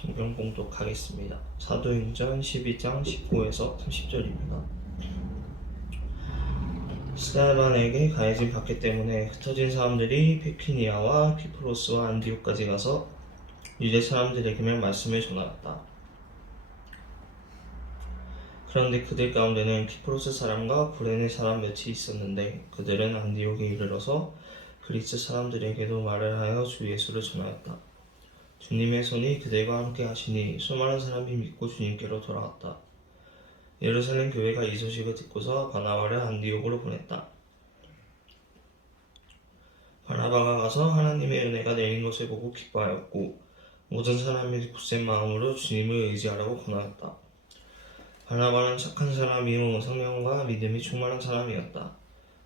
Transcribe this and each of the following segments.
성경 봉독하겠습니다. 사도행전 12장 19에서 30절입니다. 스데반에게 가해진 박해 때문에 흩어진 사람들이 피키니아와 피프로스와 안디옥까지 가서 유대 사람들에게만 말씀을 전하였다. 그런데 그들 가운데는 키프로스 사람과 구레네 사람 몇이 있었는데 그들은 안디옥에 이르러서 그리스 사람들에게도 말을 하여 주 예수를 전하였다. 주님의 손이 그들과 함께 하시니 수많은 사람이 믿고 주님께로 돌아왔다. 예루살렘 교회가 이 소식을 듣고서 바나바를 안디옥으로 보냈다. 바나바가 가서 하나님의 은혜가 내린 것을 보고 기뻐하였고 모든 사람이 굳센 마음으로 주님을 의지하라고 권하였다. 바나바는 착한 사람이요 성령과 믿음이 충만한 사람이었다.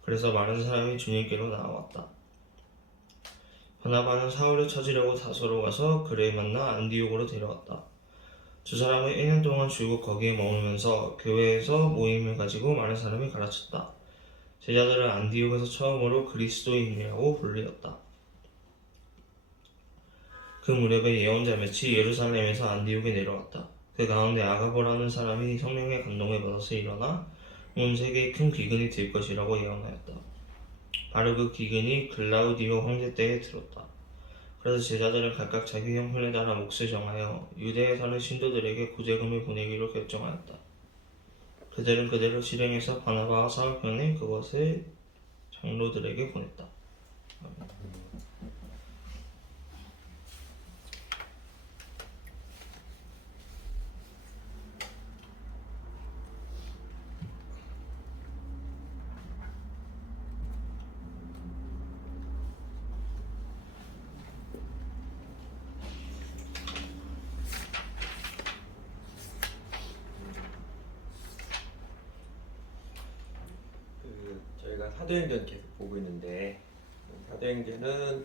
그래서 많은 사람이 주님께로 나아왔다. 바나바는 사울을 찾으려고 다소로 가서 그를 만나 안디옥으로 데려왔다. 두 사람은 1년 동안 줄곧 거기에 머물면서 교회에서 모임을 가지고 많은 사람이 가르쳤다. 제자들은 안디옥에서 처음으로 그리스도인이라고 불리었다. 그 무렵에 예언자 몇이 예루살렘에서 안디옥에 내려왔다. 그 가운데 아가보라는 사람이 성령의 감동을 받아서 일어나 온 세계에 큰 기근이 들 것이라고 예언하였다. 바로 그 기근이 글라우디오 황제 때에 들었다. 그래서 제자들은 각각 자기 형편에 따라 몫을 정하여 유대에 사는 신도들에게 구제금을 보내기로 결정하였다. 그들은 그대로 실행해서 바나바와 사울 편에 그것을 장로들에게 보냈다. 저희가 사도행전 계속 보고 있는데 사도행전은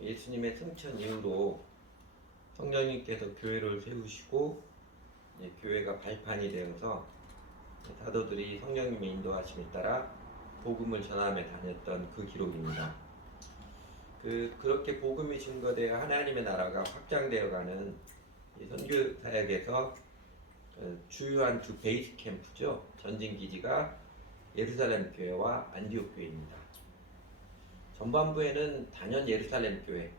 예수님의 승천 이후로 성령님께서 교회를 세우시고 교회가 발판이 되어서 사도들이 성령님의 인도하심에 따라 복음을 전하며 다녔던 그 기록입니다. 그렇게 복음이 증거되어 하나님의 나라가 확장되어가는 선교 사역에서 주요한 두 베이스 캠프죠. 전진 기지가 예루살렘 교회와 안디옥 교회입니다. 전반부에는 단연 예루살렘 교회,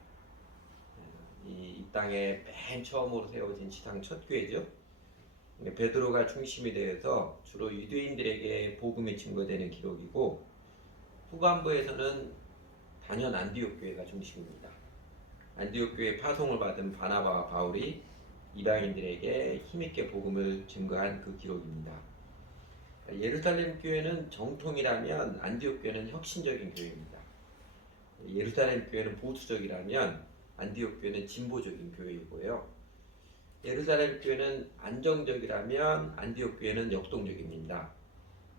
이 땅에 맨 처음으로 세워진 지상 첫 교회죠. 베드로가 중심이 되어서 주로 유대인들에게 복음이 증거되는 기록이고, 후반부에서는 단연 안디옥 교회가 중심입니다. 안디옥 교회 파송을 받은 바나바와 바울이 이방인들에게 힘있게 복음을 증거한 그 기록입니다. 예루살렘 교회는 정통이라면 안디옥 교회는 혁신적인 교회입니다. 예루살렘 교회는 보수적이라면 안디옥 교회는 진보적인 교회이고요. 예루살렘 교회는 안정적이라면 안디옥 교회는 역동적입니다.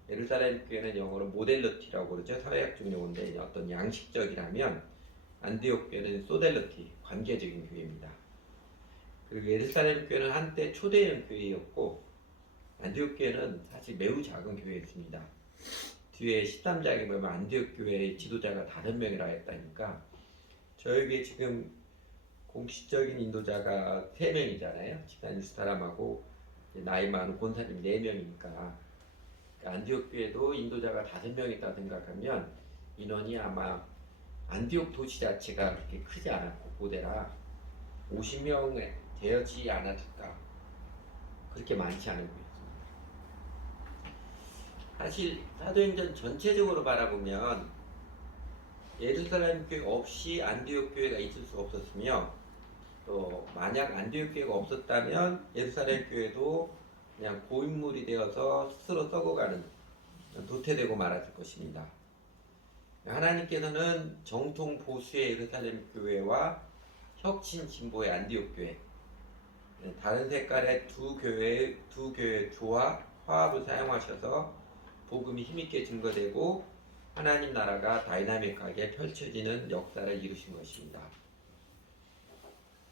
예루살렘 교회는 영어로 모델러티라고 그러죠. 사회학적 용어인데 어떤 양식적이라면 안디옥 교회는 소델러티, 관계적인 교회입니다. 그리고 예루살렘 교회는 한때 초대형 교회였고 안디옥 교회는 사실 매우 작은 교회였습니다. 뒤에 13장에 보면 안디옥 교회의 지도자가 5명이라 했다니까 저에게 지금 공식적인 인도자가 3명이잖아요. 집단뉴스 사람하고 나이 많은 권사님 4명이니까 안디옥 교회도 인도자가 5명 있다 생각하면 인원이 아마 안디옥 도시 자체가 그렇게 크지 않았고 고대라 50명에 되어지 않았을까 그렇게 많지 않은 거예요. 사실 사도행전 전체적으로 바라보면 예루살렘 교회 없이 안디옥 교회가 있을 수 없었으며 또 만약 안디옥 교회가 없었다면 예루살렘 교회도 그냥 고인물이 되어서 스스로 썩어가는 도태되고 말았을 것입니다. 하나님께서는 정통 보수의 예루살렘 교회와 혁신 진보의 안디옥 교회 다른 색깔의 두 교회의 조화 화합을 사용하셔서 복음이 힘있게 증거되고 하나님 나라가 다이나믹하게 펼쳐지는 역사를 이루신 것입니다.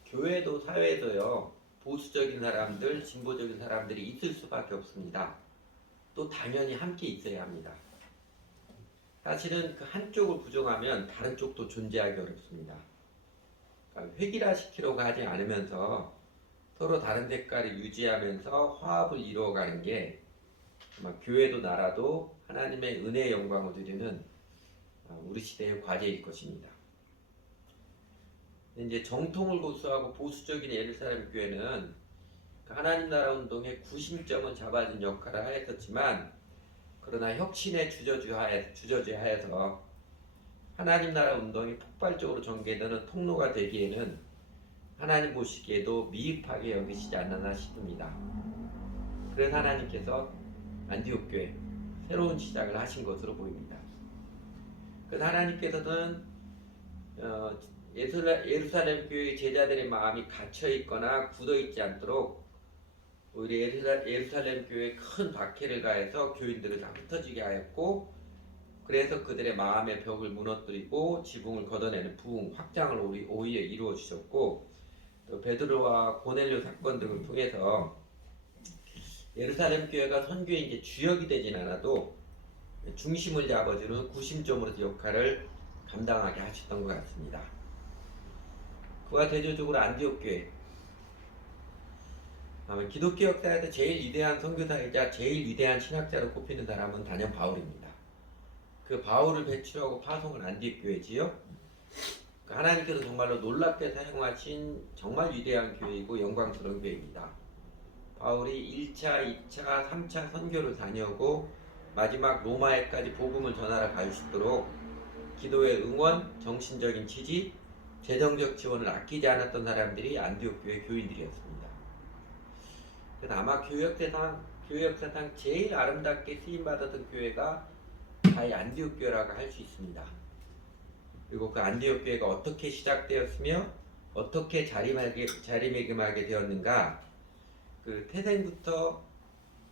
교회도 사회도요 보수적인 사람들, 진보적인 사람들이 있을 수밖에 없습니다. 또 당연히 함께 있어야 합니다. 사실은 그 한쪽을 부정하면 다른 쪽도 존재하기 어렵습니다. 그러니까 획일화시키려고 하지 않으면서 서로 다른 색깔을 유지하면서 화합을 이루어가는 게 아마 교회도 나라도 하나님의 은혜의 영광을 누리는 우리 시대의 과제일 것입니다. 이제 정통을 고수하고 보수적인 예루살렘 교회는 하나님 나라 운동의 구심점은 잡아준 역할을 하였었지만, 그러나 혁신에 주저주하여서 하나님 나라 운동이 폭발적으로 전개되는 통로가 되기에는 하나님 보시기에도 미흡하게 여기시지 않았나 싶습니다. 그래서 하나님께서 안디옥 교회 새로운 시작을 하신 것으로 보입니다. 그래서 하나님께서는 예루살렘 교회의 제자들의 마음이 갇혀 있거나 굳어 있지 않도록 오히려 예루살렘 교회에 큰 박해를 가해서 교인들을 다 흩어지게 하였고, 그래서 그들의 마음의 벽을 무너뜨리고 지붕을 걷어내는 부흥 확장을 오히려 이루어 주셨고, 또 베드로와 고넬료 사건 등을 통해서 예루살렘 교회가 선교의 이제 주역이 되진 않아도 중심을 잡아주는 구심점으로서 역할을 감당하게 하셨던 것 같습니다. 그와 대조적으로 안디옥 교회, 기독교 역사에서 제일 위대한 선교사이자 제일 위대한 신학자로 꼽히는 사람은 단연 바울입니다. 그 바울을 배출하고 파송한 안디옥 교회지요. 하나님께서 정말로 놀랍게 사용하신 정말 위대한 교회이고 영광스러운 교회입니다. 바울이 1차, 2차, 3차 선교를 다녀오고 마지막 로마에까지 복음을 전하러 갈 수 있도록 기도의 응원, 정신적인 지지, 재정적 지원을 아끼지 않았던 사람들이 안디옥 교회 교인들이었습니다. 그래서 아마 교회 역사상 제일 아름답게 쓰임받았던 교회가 다 이 안디옥 교회라고 할 수 있습니다. 그리고 그 안디옥 교회가 어떻게 시작되었으며 어떻게 자리매김하게 되었는가, 그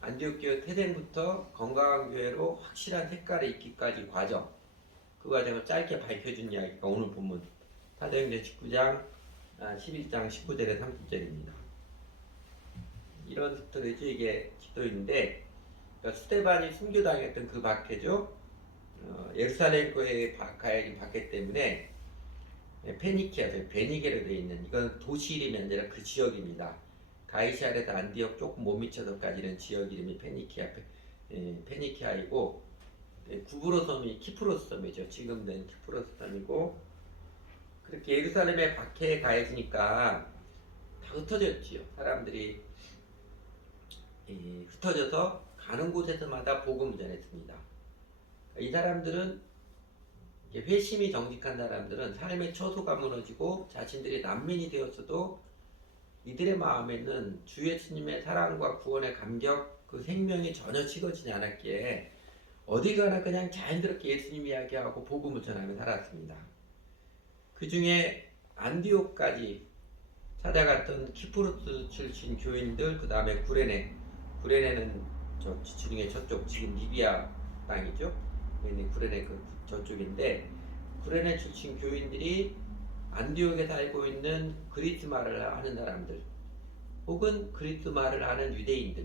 안디옥 교회 태생부터 건강한 교회로 확실한 색깔에 있기까지 과정, 그 과정을 짧게 밝혀준 이야기가 오늘 본문 사도행전 19장 11장 19절에 30절입니다. 이런 스토리죠. 이게 기도인데, 그러니까 스데반이 순교당했던 그 박해죠. 예루살렘 교회에 가야긴 박해 때문에 페니키아, 베니게로 되어 있는, 이건 도시 이름이 아니라 그 지역입니다. 가이사랴에서 안디옥 조금 못 미쳐서까지는 지역 이름이 페니키아이고, 구브로 섬이 키프로스 섬이죠. 지금 된 키프로스 섬이고, 그렇게 예루살렘에 박해에 가해지니까 다 흩어졌지요. 사람들이 흩어져서 가는 곳에서마다 복음을 전했습니다. 이 사람들은, 회심이 정직한 사람들은 삶의 처소가 무너지고 자신들이 난민이 되었어도 이들의 마음에는 주 예수님의 사랑과 구원의 감격, 그 생명이 전혀 식어지지 않았기에 어디 가나 그냥 자연스럽게 예수님 이야기하고 복음을 전하며 살았습니다. 그 중에 안디옥까지 찾아갔던 키프로스 출신 교인들, 그 다음에 구레네는 지중해 저쪽, 지금 리비아 땅이죠. 구레네 저쪽인데, 구레네 출신 교인들이 안디옥에 살고 있는 그리스 말을 하는 사람들, 혹은 그리스 말을 하는 유대인들,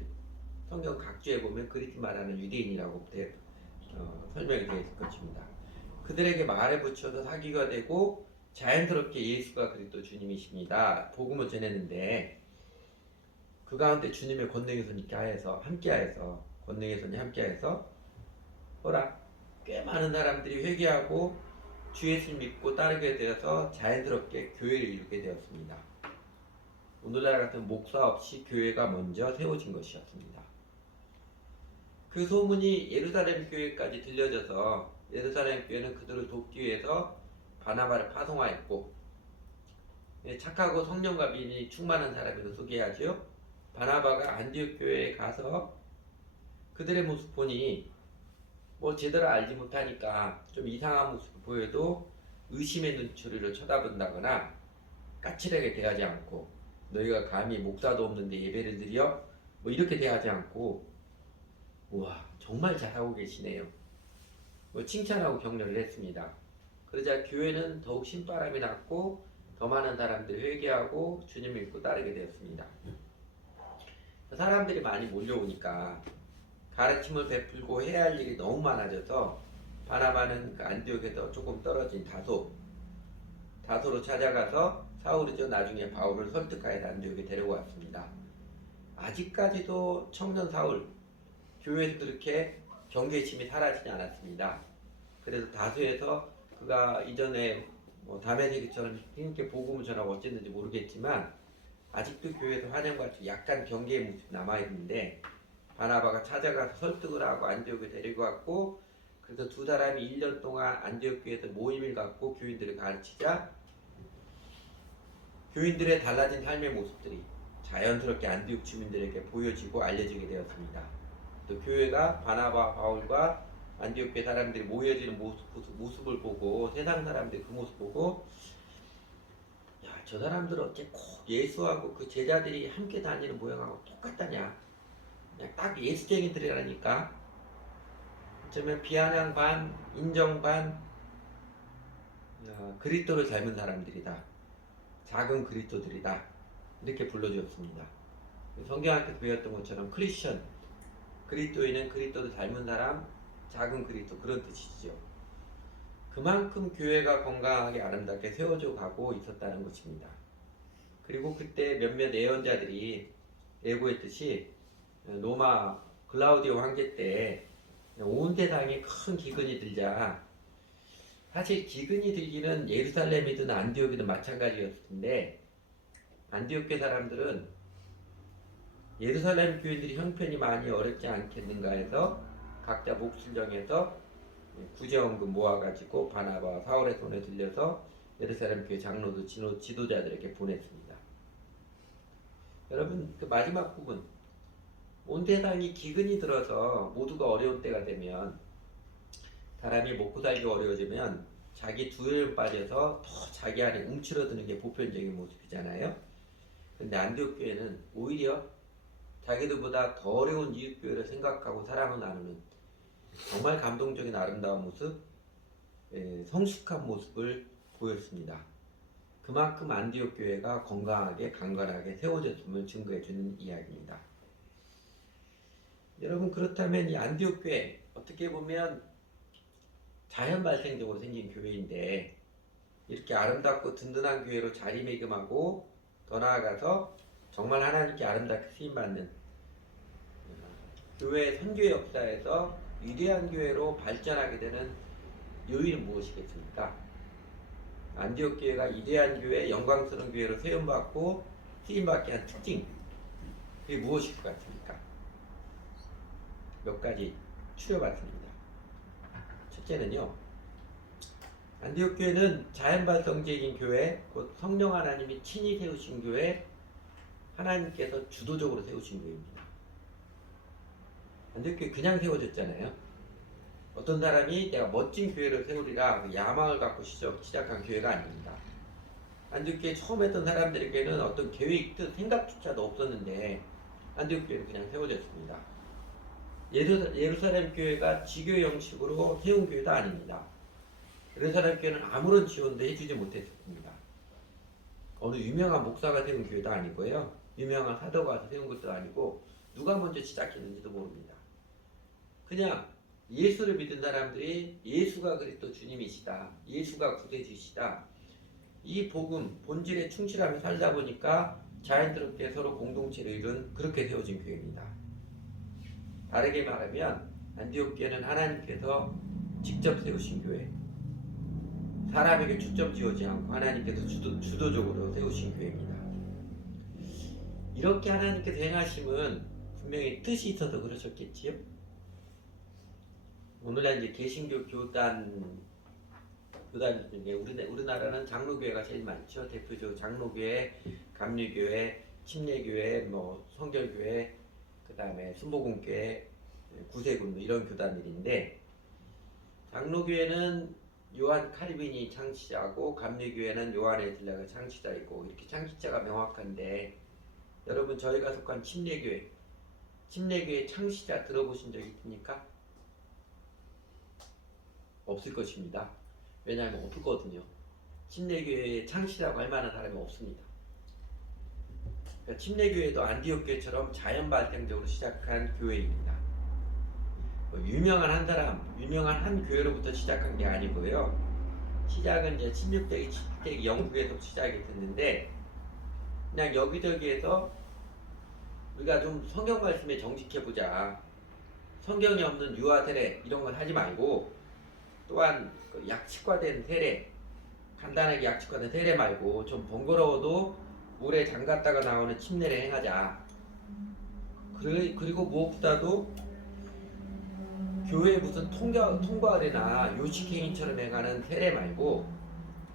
성경 각주에 보면 그리스 말하는 유대인이라고 설명이 되어 있을 것입니다. 그들에게 말에 붙여서 사귀가 되고 자연스럽게 예수가 그리스도 주님이십니다 복음을 전했는데, 그 가운데 주님의 권능의 손이 함께하여서 권능의 손이 함께하여서 꽤 많은 사람들이 회개하고 주 예수를 믿고 따르게 되어서 자연스럽게 교회를 이루게 되었습니다. 오늘날 같은 목사 없이 교회가 먼저 세워진 것이었습니다. 그 소문이 예루살렘 교회까지 들려져서 예루살렘 교회는 그들을 돕기 위해서 바나바를 파송하였고, 착하고 성령과 믿음이 충만한 사람으로 소개하죠. 바나바가 안디옥 교회에 가서 그들의 모습 보니 제대로 알지 못하니까 좀 이상한 모습을 보여도 의심의 눈초리로 쳐다본다거나 까칠하게 대하지 않고, 너희가 감히 목사도 없는데 예배를 드려? 이렇게 대하지 않고, 우와 정말 잘하고 계시네요, 칭찬하고 격려를 했습니다. 그러자 교회는 더욱 신바람이 났고 더 많은 사람들이 회개하고 주님을 믿고 따르게 되었습니다. 사람들이 많이 몰려오니까 가르침을 베풀고 해야 할 일이 너무 많아져서 바나바는 그 안디옥에서 조금 떨어진 다소로 찾아가서 사울이죠. 나중에 바울을 설득하여 안디옥에 데려왔습니다. 아직까지도 청년 사울 교회에서 그렇게 경계심이 사라지지 않았습니다. 그래서 다수에서 그가 이전에 다메섹처럼 힘있게 복음을 전하고 어쨌는지 모르겠지만 아직도 교회에서 환영받지 약간 경계의 모습이 남아있는데 바나바가 찾아가서 설득을 하고 안디옥에 데리고 왔고 그래서 두 사람이 1년 동안 안디옥 교회에서 모임을 갖고 교인들을 가르치자 교인들의 달라진 삶의 모습들이 자연스럽게 안디옥 주민들에게 보여지고 알려지게 되었습니다. 또 교회가 바나바, 바울과 안디옥 교회 사람들이 모여지는 모습을 보고 세상 사람들이 그 모습 보고 야, 저 사람들은 어째 꼭 예수하고 그 제자들이 함께 다니는 모양하고 똑같다냐. 그냥 딱 예수쟁이들이라니까. 어쩌면 비아냥 반, 인정 반, 야, 그리스도를 닮은 사람들이다. 작은 그리스도들이다. 이렇게 불러주었습니다. 성경학에서 배웠던 것처럼 크리스천, 그리스도인은 그리스도를 닮은 사람, 작은 그리스도 그런 뜻이죠. 그만큼 교회가 건강하게 아름답게 세워져 가고 있었다는 것입니다. 그리고 그때 몇몇 예언자들이 예고했듯이 로마 글라우디오 황제 때 온 세상에 큰 기근이 들자 사실 기근이 들기는 예루살렘이든 안디옥이든 마찬가지였을 텐데 안디옥 교회 사람들은 예루살렘 교인들이 형편이 많이 어렵지 않겠는가 해서 각자 몫을 정해서 구제원금 모아가지고 바나바 사울의 손에 들려서 예루살렘 교회 장로들 지도자들에게 보냈습니다. 여러분 그 마지막 부분 온 세상이 기근이 들어서 모두가 어려운 때가 되면 사람이 먹고 살기 어려워지면 자기 두려움에 빠져서 더 자기 안에 움츠러드는 게 보편적인 모습이잖아요. 근데 안디옥 교회는 오히려 자기들보다 더 어려운 이웃교회를 생각하고 사랑을 나누는 정말 감동적인 아름다운 모습, 성숙한 모습을 보였습니다. 그만큼 안디옥 교회가 건강하게 강건하게 세워졌음을 증거해주는 이야기입니다. 여러분 그렇다면 이 안디옥 교회 어떻게 보면 자연 발생적으로 생긴 교회인데 이렇게 아름답고 든든한 교회로 자리매김하고 더 나아가서 정말 하나님께 아름답게 쓰임받는 교회 선교 역사에서 위대한 교회로 발전하게 되는 요인은 무엇이겠습니까? 안디옥 교회가 위대한 교회, 영광스러운 교회로 세움받고 쓰임받게 한 특징 그게 무엇일 것 같습니까? 몇 가지 추려봤습니다. 첫째는요, 안디옥 교회는 자연 발성적인 교회, 곧 성령 하나님이 친히 세우신 교회, 하나님께서 주도적으로 세우신 교회입니다. 안디옥 교회 그냥 세워졌잖아요. 어떤 사람이 내가 멋진 교회를 세우리라 야망을 갖고 시작한 교회가 아닙니다. 안디옥 교회 처음 했던 사람들에게는 어떤 계획, 뜻, 생각조차도 없었는데 안디옥 교회는 그냥 세워졌습니다. 예루살렘 교회가 지교 형식으로 세운 교회도 아닙니다. 예루살렘 교회는 아무런 지원도 해주지 못했습니다. 어느 유명한 목사가 세운 교회도 아니고요. 유명한 사도가 와서 세운 것도 아니고 누가 먼저 시작했는지도 모릅니다. 그냥 예수를 믿은 사람들이 예수가 그리스도 주님이시다. 예수가 구세주시다. 이 복음, 본질에 충실하며 살다 보니까 자연스럽게 서로 공동체를 이룬 그렇게 세워진 교회입니다. 다르게 말하면 안디옥 교회는 하나님께서 직접 세우신 교회, 사람에게 초점 지어지 않고 하나님께서 주도적으로 세우신 교회입니다. 이렇게 하나님께서 행하심은 분명히 뜻이 있어서 그러셨겠지요. 오늘날 이제 개신교 교단 중에 우리나라는 장로교회가 제일 많죠. 대표적으로 장로교회, 감리교회, 침례교회, 성결교회, 그 다음에 순복음교회, 구세군 이런 교단들인데 장로교회는 요한 칼빈이 창시자고 감리교회는 요한 웨슬레가 창시자이고 이렇게 창시자가 명확한데 여러분 저희가 속한 침례교회 창시자 들어보신 적 있습니까? 없을 것입니다. 왜냐하면 없거든요. 침례교회의 창시라고 할 만한 사람이 없습니다. 그러니까 침례교회도 안디옥 교회처럼 자연 발생적으로 시작한 교회입니다. 유명한 한 사람, 유명한 한 교회로부터 시작한 게 아니고요. 시작은 이제 16세기, 17세기 영국에서 시작이 됐는데, 그냥 여기저기에서 우리가 좀 성경 말씀에 정직해보자. 성경이 없는 유아 세례 이런 건 하지 말고, 또한 그 약식화된 세례, 간단하게 약식화된 세례 말고 좀 번거로워도 물에 잠갔다가 나오는 침례를 행하자. 그리고 무엇보다도 교회 무슨 통과례나 요식행위처럼 행하는 세례 말고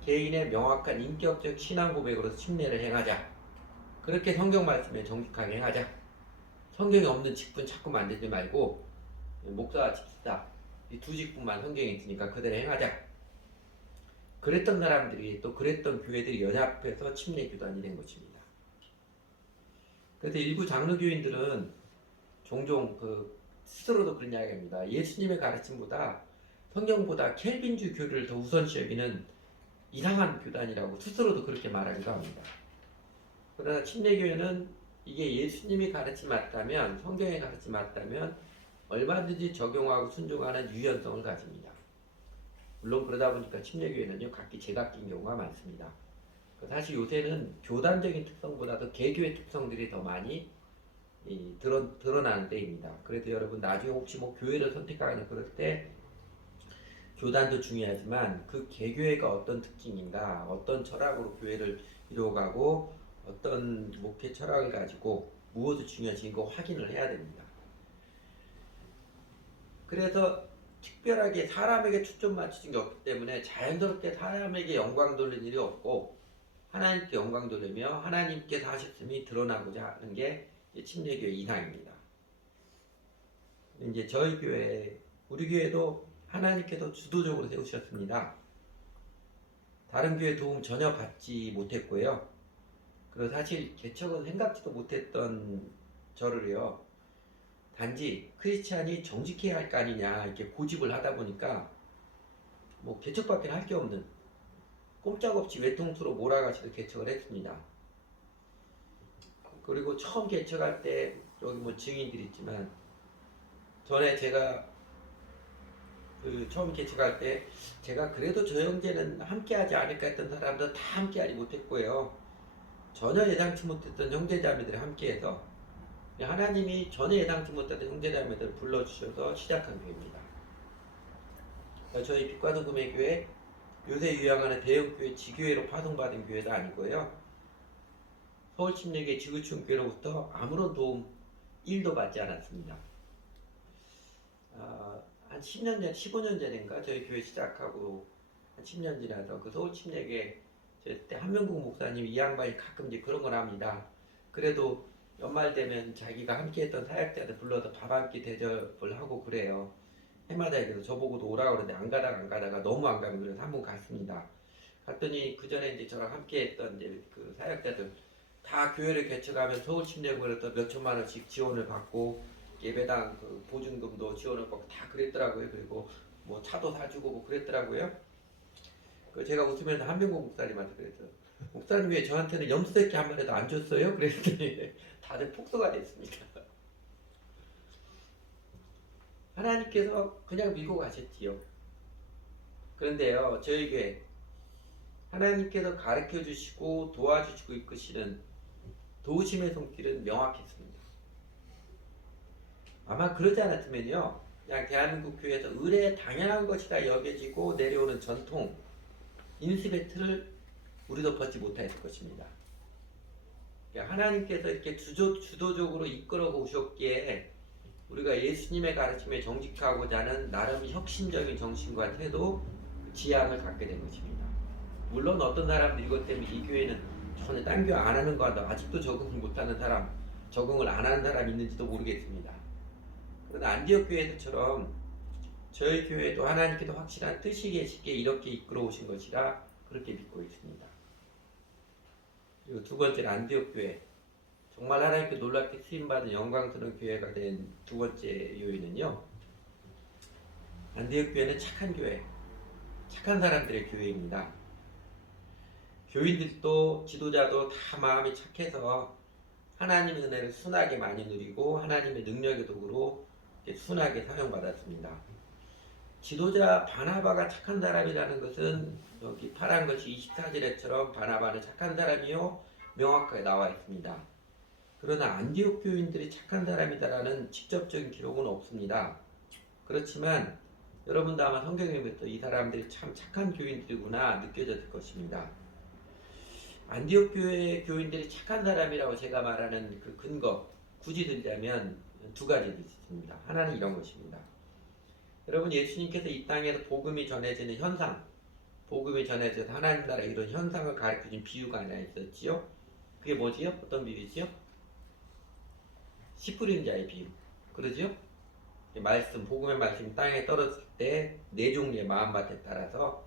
개인의 명확한 인격적 신앙 고백으로 침례를 행하자. 그렇게 성경 말씀에 정직하게 행하자. 성경이 없는 직분 자꾸 만들지 말고 목사, 집사 이 두 직분만 성경에 있으니까 그대로 행하자. 그랬던 사람들이 또 그랬던 교회들이 연합해서 침례 교단이 된 것입니다. 그래서 일부 장로교인들은 종종 스스로도 그런 이야기합니다. 예수님의 가르침보다 성경보다 켈빈주 교리를 더 우선시 여기는 이상한 교단이라고 스스로도 그렇게 말하기도 합니다. 그러나 침례교회는 이게 예수님이 가르침 맞다면, 성경의 가르침 맞다면 얼마든지 적용하고 순종하는 유연성을 가집니다. 물론 그러다 보니까 침례교회는요 각기 제각기인 경우가 많습니다. 사실 요새는 교단적인 특성보다도 개교의 특성들이 더 많이 드러나는 때입니다. 그래서 여러분 나중에 혹시 뭐 교회를 선택하거나 그럴 때 교단도 중요하지만 그 개교회가 어떤 특징인가, 어떤 철학으로 교회를 이루어가고 어떤 목회 철학을 가지고 무엇이 중요한지 거 확인을 해야 됩니다. 그래서 특별하게 사람에게 초점 맞추는 게 없기 때문에 자연스럽게 사람에게 영광 돌리는 일이 없고 하나님께 영광 돌리며 하나님께서 하셨음이 드러나고자 하는 게 침례교회 이상입니다. 이제 저희 교회, 우리 교회도 하나님께서 주도적으로 세우셨습니다. 다른 교회 도움 전혀 받지 못했고요. 그리고 사실 개척은 생각지도 못했던 저를요. 단지 크리스찬이 정직해야 할 거 아니냐 이렇게 고집을 하다 보니까 뭐 개척밖에 할 게 없는 꼼짝없이 외통수로 몰아가시고 개척을 했습니다. 그리고 처음 개척할 때 여기 뭐 증인들이 있지만 전에 제가 처음 개척할 때 제가 그래도 저 형제는 함께하지 않을까 했던 사람도 다 함께하지 못했고요. 전혀 예상치 못했던 형제자매들이 함께해서 하나님이 전혀 예상치 못했던 형제자매들을 불러주셔서 시작한 교회입니다. 저희 빛과성금의 교회 요새 유행하는 대형교회 지교회로 파송받은 교회도 아니고요. 서울침례교회 지구촌교회로부터 아무런 도움 1도 받지 않았습니다. 한 10년 전, 15년 전인가 저희 교회 시작하고 한 10년 지나서 그 서울침례교회 그때 한명국 목사님 이 양반이 가끔 이제 그런 걸 합니다. 그래도 연말 되면 자기가 함께했던 사역자들 불러서 밥 한 끼 대접을 하고 그래요. 해마다 그래서 저보고도 오라고 그러는데 안 가다가 너무 안 가면 그래서 한 번 갔습니다. 갔더니 그 전에 이제 저랑 함께했던 이제 그 사역자들 다 교회를 개척하면 서울침례교회로부터 몇 천만 원씩 지원을 받고 예배당 그 보증금도 지원을 받고 다 그랬더라고요. 그리고 뭐 차도 사주고 뭐 그랬더라고요. 그 제가 웃으면서 한명국 목사님한테 그랬어요. 목사님 왜 저한테는 염소새끼 한 마리도 안 줬어요? 그랬더니 다들 폭소가 됐습니다. 하나님께서 그냥 밀고 가셨지요. 그런데요, 저희 교회 하나님께서 가르쳐 주시고 도와주시고 이끄시는 도우심의 손길은 명확했습니다. 아마 그러지 않았으면요, 그냥 대한민국 교회에서 의례 당연한 것이다 여겨지고 내려오는 전통 인습의 틀을 우리도 벗지 못했을 것입니다. 하나님께서 이렇게 주도적으로 이끌어 오셨기에 우리가 예수님의 가르침에 정직하고자 하는 나름 혁신적인 정신과 태도, 지향을 갖게 된 것입니다. 물론 어떤 사람들이 이것 때문에 이 교회는 전혀 딴 교회 안 하는 거도 아직도 적응을 못하는 사람, 적응을 안 하는 사람이 있는지도 모르겠습니다. 그러나 안디옥 교회처럼 저희 교회도 하나님께서 확실한 뜻이 계시기에 이렇게 이끌어 오신 것이라 그렇게 믿고 있습니다. 그리고 두 번째는 안디옥 교회. 정말 하나님께 놀랍게 쓰임받은 영광스러운 교회가 된 두 번째 요인은요. 안디옥 교회는 착한 교회, 착한 사람들의 교회입니다. 교인들도 지도자도 다 마음이 착해서 하나님의 은혜를 순하게 많이 누리고 하나님의 능력의 도구로 순하게 사용받았습니다. 지도자 바나바가 착한 사람이라는 것은 여기 파란 것이 24절에처럼 바나바는 착한 사람이요 명확하게 나와 있습니다. 그러나 안디옥 교인들이 착한 사람이다라는 직접적인 기록은 없습니다. 그렇지만 여러분도 아마 성경에 보면 이 사람들이 참 착한 교인들이구나 느껴졌을 것입니다. 안디옥 교회 교인들이 착한 사람이라고 제가 말하는 그 근거 굳이 들자면 두 가지 있습니다. 하나는 이런 것입니다. 여러분 예수님께서 이 땅에서 복음이 전해지는 현상, 복음이 전해져서 하나님 나라 이런 현상을 가르쳐준 비유가 하나 있었지요. 그게 뭐지요? 어떤 비유지요? 씨 뿌리는 자의 비유. 그러죠? 말씀, 복음의 말씀이 땅에 떨어질 때 네 종류의 마음밭에 따라서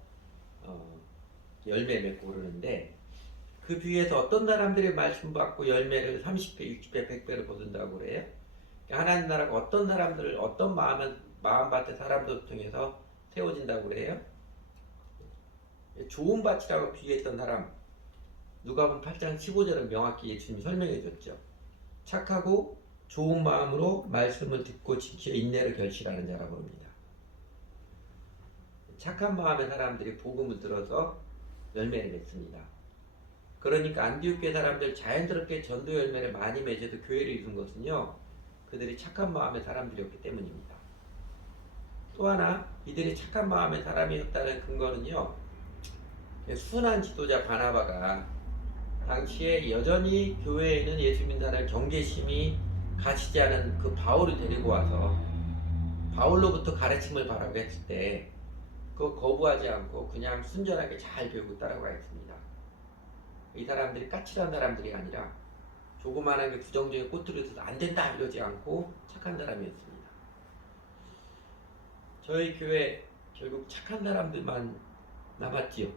열매 맺고 오르는데 그 비유에서 어떤 사람들이 말씀 받고 열매를 30배, 60배, 100배를 거둔다고 그래요? 하나님 나라가 어떤 사람들을 어떤 마음밭의 사람들 통해서 세워진다고 그래요? 좋은 밭이라고 비유했던 사람 누가복음 8장 15절은 명확히 예수님이 설명해 줬죠. 착하고 좋은 마음으로 말씀을 듣고 지켜 인내를 결실하는 자라고 합니다. 착한 마음의 사람들이 복음을 들어서 열매를 맺습니다. 그러니까 안디옥 교회 사람들 자연스럽게 전도 열매를 많이 맺어도 교회를 이룬 것은요. 그들이 착한 마음의 사람들이었기 때문입니다. 또 하나 이들이 착한 마음의 사람이었다는 근거는요. 순한 지도자 바나바가 당시에 여전히 교회에 있는 예수 믿는 사람의 경계심이 가시지 않은 그 바울을 데리고 와서 바울로부터 가르침을 바라고 했을 때 그거 거부하지 않고 그냥 순전하게 잘 배우고 따라가 있습니다. 이 사람들이 까칠한 사람들이 아니라 조그마한 게 부정적인 꼬투리에 있어서 안 된다 이러지 않고 착한 사람이었습니다. 저희 교회 결국 착한 사람들만 남았지요.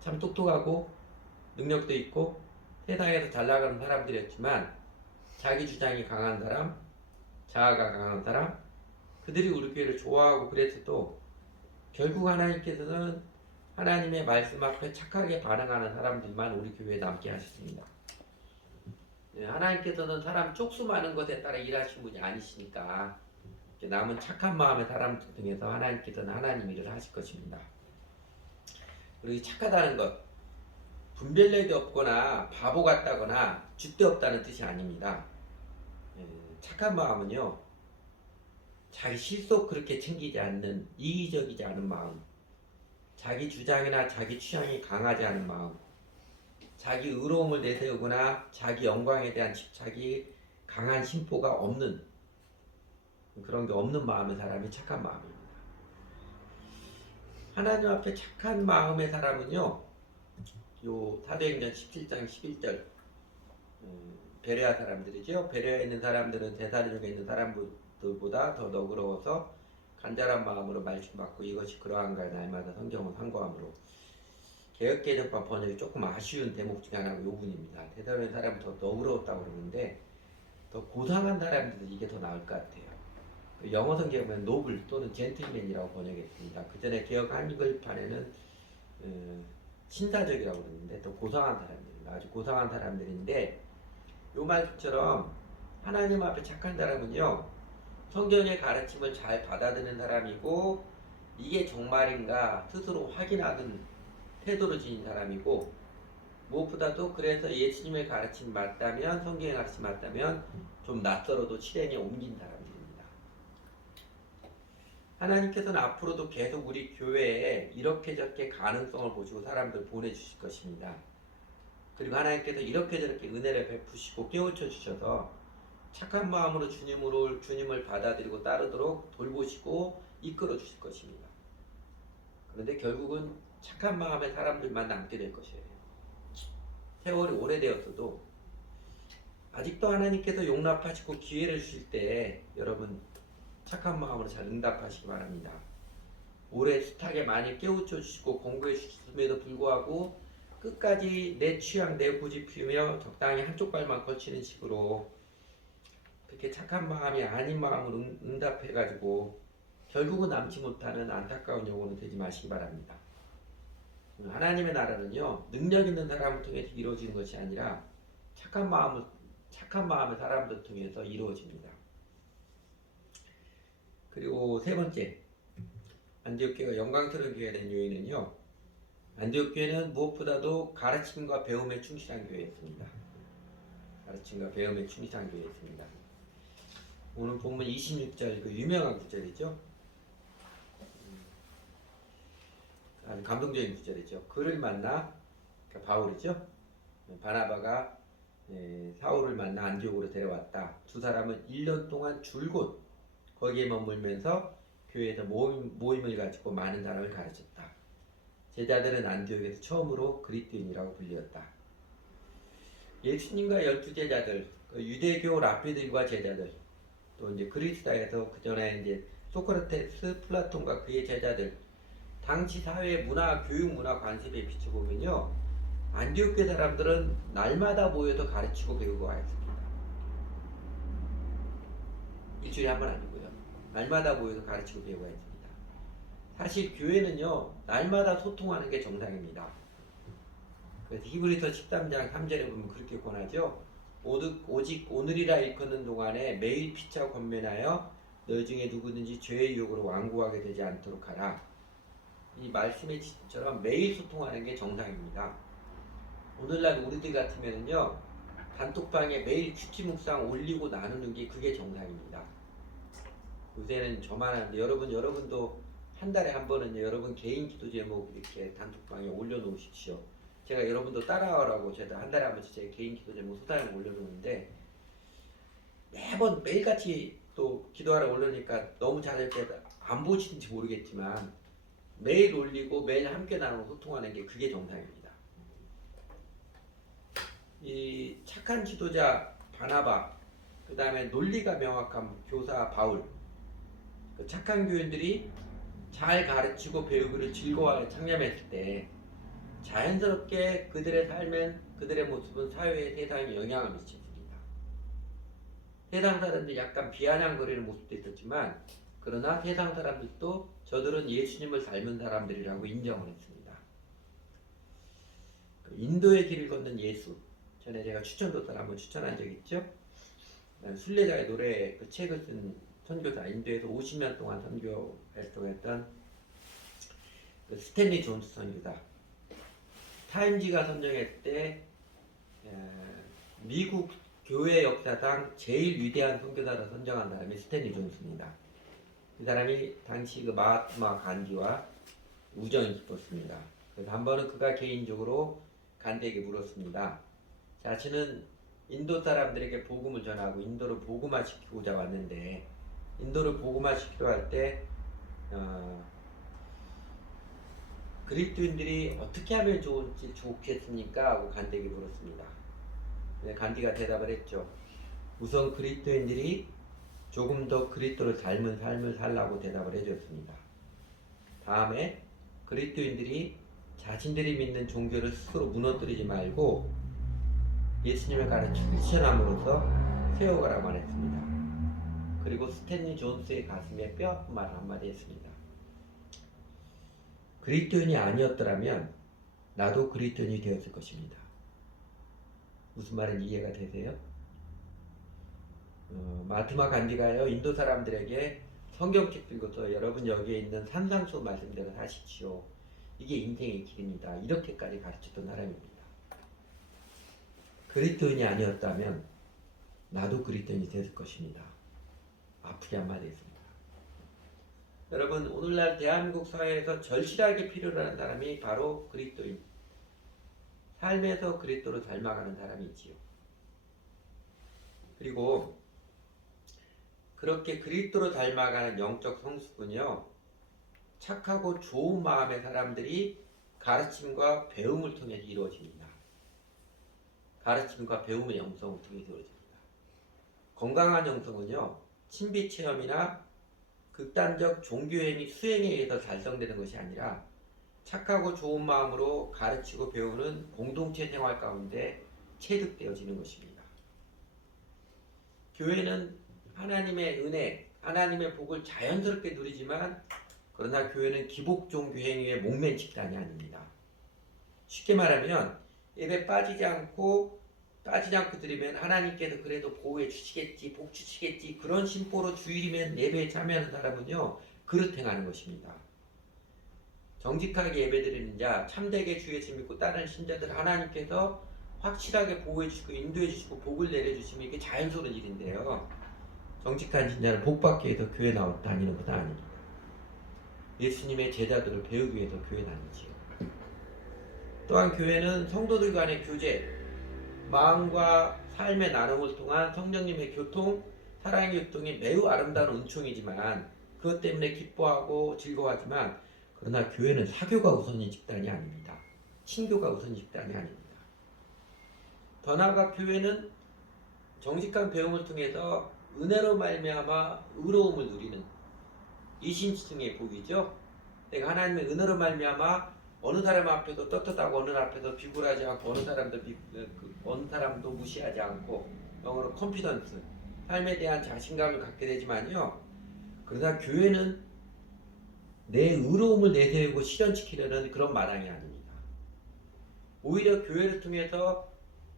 참 똑똑하고 능력도 있고 세상에서 잘 나가는 사람들이었지만 자기 주장이 강한 사람, 자아가 강한 사람, 그들이 우리 교회를 좋아하고 그랬어도 결국 하나님께서는 하나님의 말씀 앞에 착하게 반응하는 사람들만 우리 교회에 남게 하셨습니다. 하나님께서는 사람 쪽수 많은 것에 따라 일하신 분이 아니시니까 남은 착한 마음의 사람들 등에서 하나님께서는 하나님 일을 하실 것입니다. 그리고 착하다는 것, 분별력이 없거나 바보 같다거나 줏대 없다는 뜻이 아닙니다. 착한 마음은요, 자기 실속 그렇게 챙기지 않는 이기적이지 않은 마음, 자기 주장이나 자기 취향이 강하지 않은 마음, 자기 의로움을 내세우거나 자기 영광에 대한 집착이 강한 심보가 없는 그런 게 없는 마음의 사람이 착한 마음입니다. 하나님 앞에 착한 마음의 사람은요, 요 사도행전 17장 11절 베레아 사람들이죠. 베레아에 있는 사람들은 데살로니가에 있는 사람들보다 더 너그러워서 간절한 마음으로 말씀 받고 이것이 그러한가 날마다 성경을 상고함으로 개역개정판 번역이 조금 아쉬운 대목 중에 하나가 요 부분입니다. 데살로니가 사람은 더 너그러웠다고 그러는데 더 고상한 사람들은 이게 더 나을 것 같아요. 영어 성경에 보면 노블 또는 젠틀맨이라고 번역했습니다. 그 전에 개역 한글판에는 신사적이라고 그러는데 더 고상한 사람들입니다. 아주 고상한 사람들인데 요 말처럼 하나님 앞에 착한 사람은요 성경의 가르침을 잘 받아들이는 사람이고 이게 정말인가 스스로 확인하는 태도를 지닌 사람이고 무엇보다도 그래서 예수님의 가르침 맞다면 성경의 가르침 맞다면 좀 낯설어도 실행에 옮긴 사람들입니다. 하나님께서는 앞으로도 계속 우리 교회에 이렇게 저렇게 가능성을 보시고 사람들 보내주실 것입니다. 그리고 하나님께서 이렇게 저렇게 은혜를 베푸시고 깨우쳐 주셔서 착한 마음으로 주님을 받아들이고 따르도록 돌보시고 이끌어 주실 것입니다. 그런데 결국은 착한 마음의 사람들만 남게 될 것이에요. 세월이 오래되었어도 아직도 하나님께서 용납하시고 기회를 주실 때 여러분 착한 마음으로 잘 응답하시기 바랍니다. 오래 숱하게 많이 깨우쳐 주시고 공부해 주심에도 불구하고 끝까지 내 취향 내 고집 피우며 적당히 한쪽 발만 걸치는 식으로 그렇게 착한 마음이 아닌 마음으로 응답해가지고 결국은 남지 못하는 안타까운 영혼은 되지 마시기 바랍니다. 하나님의 나라는요 능력 있는 사람을 통해서 이루어지는 것이 아니라 착한 마음의 사람들 통해서 이루어집니다. 그리고 세 번째 안디옥 교회가 영광스러운 교회가 된 요인은요. 안디옥 교회는 무엇보다도 가르침과 배움에 충실한 교회였습니다. 가르침과 배움에 충실한 교회였습니다. 오늘 본문 26절 그 유명한 구절이죠. 아주 감동적인 구절이죠. 그를 만나, 그러니까 바울이죠. 바나바가 사울을 만나 안디옥으로 데려왔다. 두 사람은 1년 동안 줄곧 거기에 머물면서 교회에서 모임을 가지고 많은 사람을 가르쳤다. 제자들은 안디옥에서 처음으로 그리스도인이라고 불리었다. 예수님과 12제자들, 유대교 랍비들과 제자들, 또 이제 그리스다에서 그 전에 이제 소크라테스, 플라톤과 그의 제자들, 당시 사회 문화, 교육 문화 관습에 비춰보면요, 안디옥 교회 사람들은 날마다 모여서 가르치고 배우고 왔습니다. 일주일에 한 번 아니고요. 날마다 모여서 가르치고 배우고 했습니다. 사실 교회는요, 날마다 소통하는 게 정상입니다. 그래서 히브리서 13장 3절에 보면 그렇게 권하죠. 오직 오늘이라 일컫는 동안에 매일 피차 권면하여 너희 중에 누구든지 죄의 유혹으로 완고하게 되지 않도록 하라. 이 말씀의 지침처럼 매일 소통하는 게 정상입니다. 오늘날 우리들 같으면요, 단톡방에 매일 주치 묵상 올리고 나누는 게 그게 정상입니다. 요새는 저만 하는데 여러분도 한 달에 한 번은 여러분 개인 기도 제목 이렇게 단톡방에 올려놓으십시오. 제가 여러분도 따라하라고 제가 한 달에 한 번씩 제 개인 기도 제목 수다에 올려놓는데 매번 매일같이 또 기도하러 올려놓으니까 너무 잘할 때 안 보시는지 모르겠지만 매일 올리고 매일 함께 나누고 소통하는 게 그게 정상입니다. 이 착한 지도자 바나바, 그 다음에 논리가 명확한 교사 바울, 그 착한 교인들이 잘 가르치고 배우기를 즐거워하게 창념했을 때 자연스럽게 그들의 삶은 그들의 모습은 사회에 세상에 영향을 미쳤습니다. 세상 사람들이 약간 비아냥거리는 모습도 있었지만 그러나 세상 사람들도 저들은 예수님을 닮은 사람들이라고 인정을 했습니다. 인도의 길을 걷는 예수, 전에 제가 추천도서를 한번 추천한 적이 있죠. 순례자의 노래 그 책을 쓴 선교사, 인도에서 50년 동안 선교 활동했던 그 스탠리 존스 선교사. 타임지가 선정했을 때 미국 교회 역사상 제일 위대한 선교사로 선정한 사람이 스탠리 존스입니다. 이 사람이 당시 그 마하트마 간디와 우정이 깊었습니다. 그래서 한 번은 그가 개인적으로 간디에게 물었습니다. 자신은 인도 사람들에게 복음을 전하고 인도를 복음화시키고자 왔는데 인도를 복음화시키려 할 때 그리스도인들이 어떻게 하면 좋겠습니까? 하고 간디에게 물었습니다. 간디가 대답을 했죠. 우선 그리스도인들이 조금 더 그리스도를 닮은 삶을 살라고 대답을 해줬습니다. 다음에 그리스도인들이 자신들이 믿는 종교를 스스로 무너뜨리지 말고 예수님의 가르침을 실천함으로써 세워가라고 했습니다. 그리고 스탠리 존스의 가슴에 뼈아픈 말을 한마디 했습니다. 그리스도인이 아니었더라면 나도 그리스도인이 되었을 것입니다. 무슨 말인지 이해가 되세요? 마하트마 간디가요, 인도 사람들에게 성경책 들고서 여러분 여기에 있는 산상수 말씀대로 사십시오. 이게 인생의 길입니다. 이렇게까지 가르쳤던 사람입니다. 그리스도인이 아니었다면 나도 그리스도인이 됐을 것입니다. 아프게 한마디 했습니다. 여러분, 오늘날 대한민국 사회에서 절실하게 필요로 하는 사람이 바로 그리스도인. 삶에서 그리스도를 닮아가는 사람이 있지요. 그리고 그렇게 그리스도로 닮아가는 영적 성숙은요, 착하고 좋은 마음의 사람들이 가르침과 배움을 통해 이루어집니다. 가르침과 배움의 영성을 통해 이루어집니다. 건강한 영성은요, 친비 체험이나 극단적 종교행위 수행에 의해서 달성되는 것이 아니라 착하고 좋은 마음으로 가르치고 배우는 공동체 생활 가운데 체득되어지는 것입니다. 교회는 하나님의 은혜, 하나님의 복을 자연스럽게 누리지만 그러나 교회는 기복 종교 행위에 목맨 집단이 아닙니다. 쉽게 말하면 예배 빠지지 않고 드리면 하나님께서 그래도 보호해 주시겠지, 복 주시겠지 그런 심보로 주일이면 예배에 참여하는 사람은요 그릇 행하는 것입니다. 정직하게 예배드리는 자, 참되게 주 예수 믿고 따르는 신자들 하나님께서 확실하게 보호해 주시고 인도해 주시고 복을 내려 주시면 이게 자연스러운 일인데요. 정직한 신자는 복 받기 위해서 교회 다니는 것은 아닙니다. 예수님의 제자들을 배우기 위해서 교회 다니지요. 또한 교회는 성도들 간의 교제, 마음과 삶의 나눔을 통한 성령님의 교통, 사랑의 교통이 매우 아름다운 은총이지만 그것 때문에 기뻐하고 즐거워하지만 그러나 교회는 사교가 우선인 집단이 아닙니다. 친교가 우선인 집단이 아닙니다. 더 나아가 교회는 정직한 배움을 통해서 은혜로 말미암아 의로움을 누리는 이신층의 복이죠. 내가 하나님의 은혜로 말미암아 어느 사람 앞에도 떳떳하고 어느 앞에서 비굴하지 않고 어느 사람도 무시하지 않고 영어로 컨피던스 삶에 대한 자신감을 갖게 되지만요. 그러나 교회는 내 의로움을 내세우고 실현시키려는 그런 마당이 아닙니다. 오히려 교회를 통해서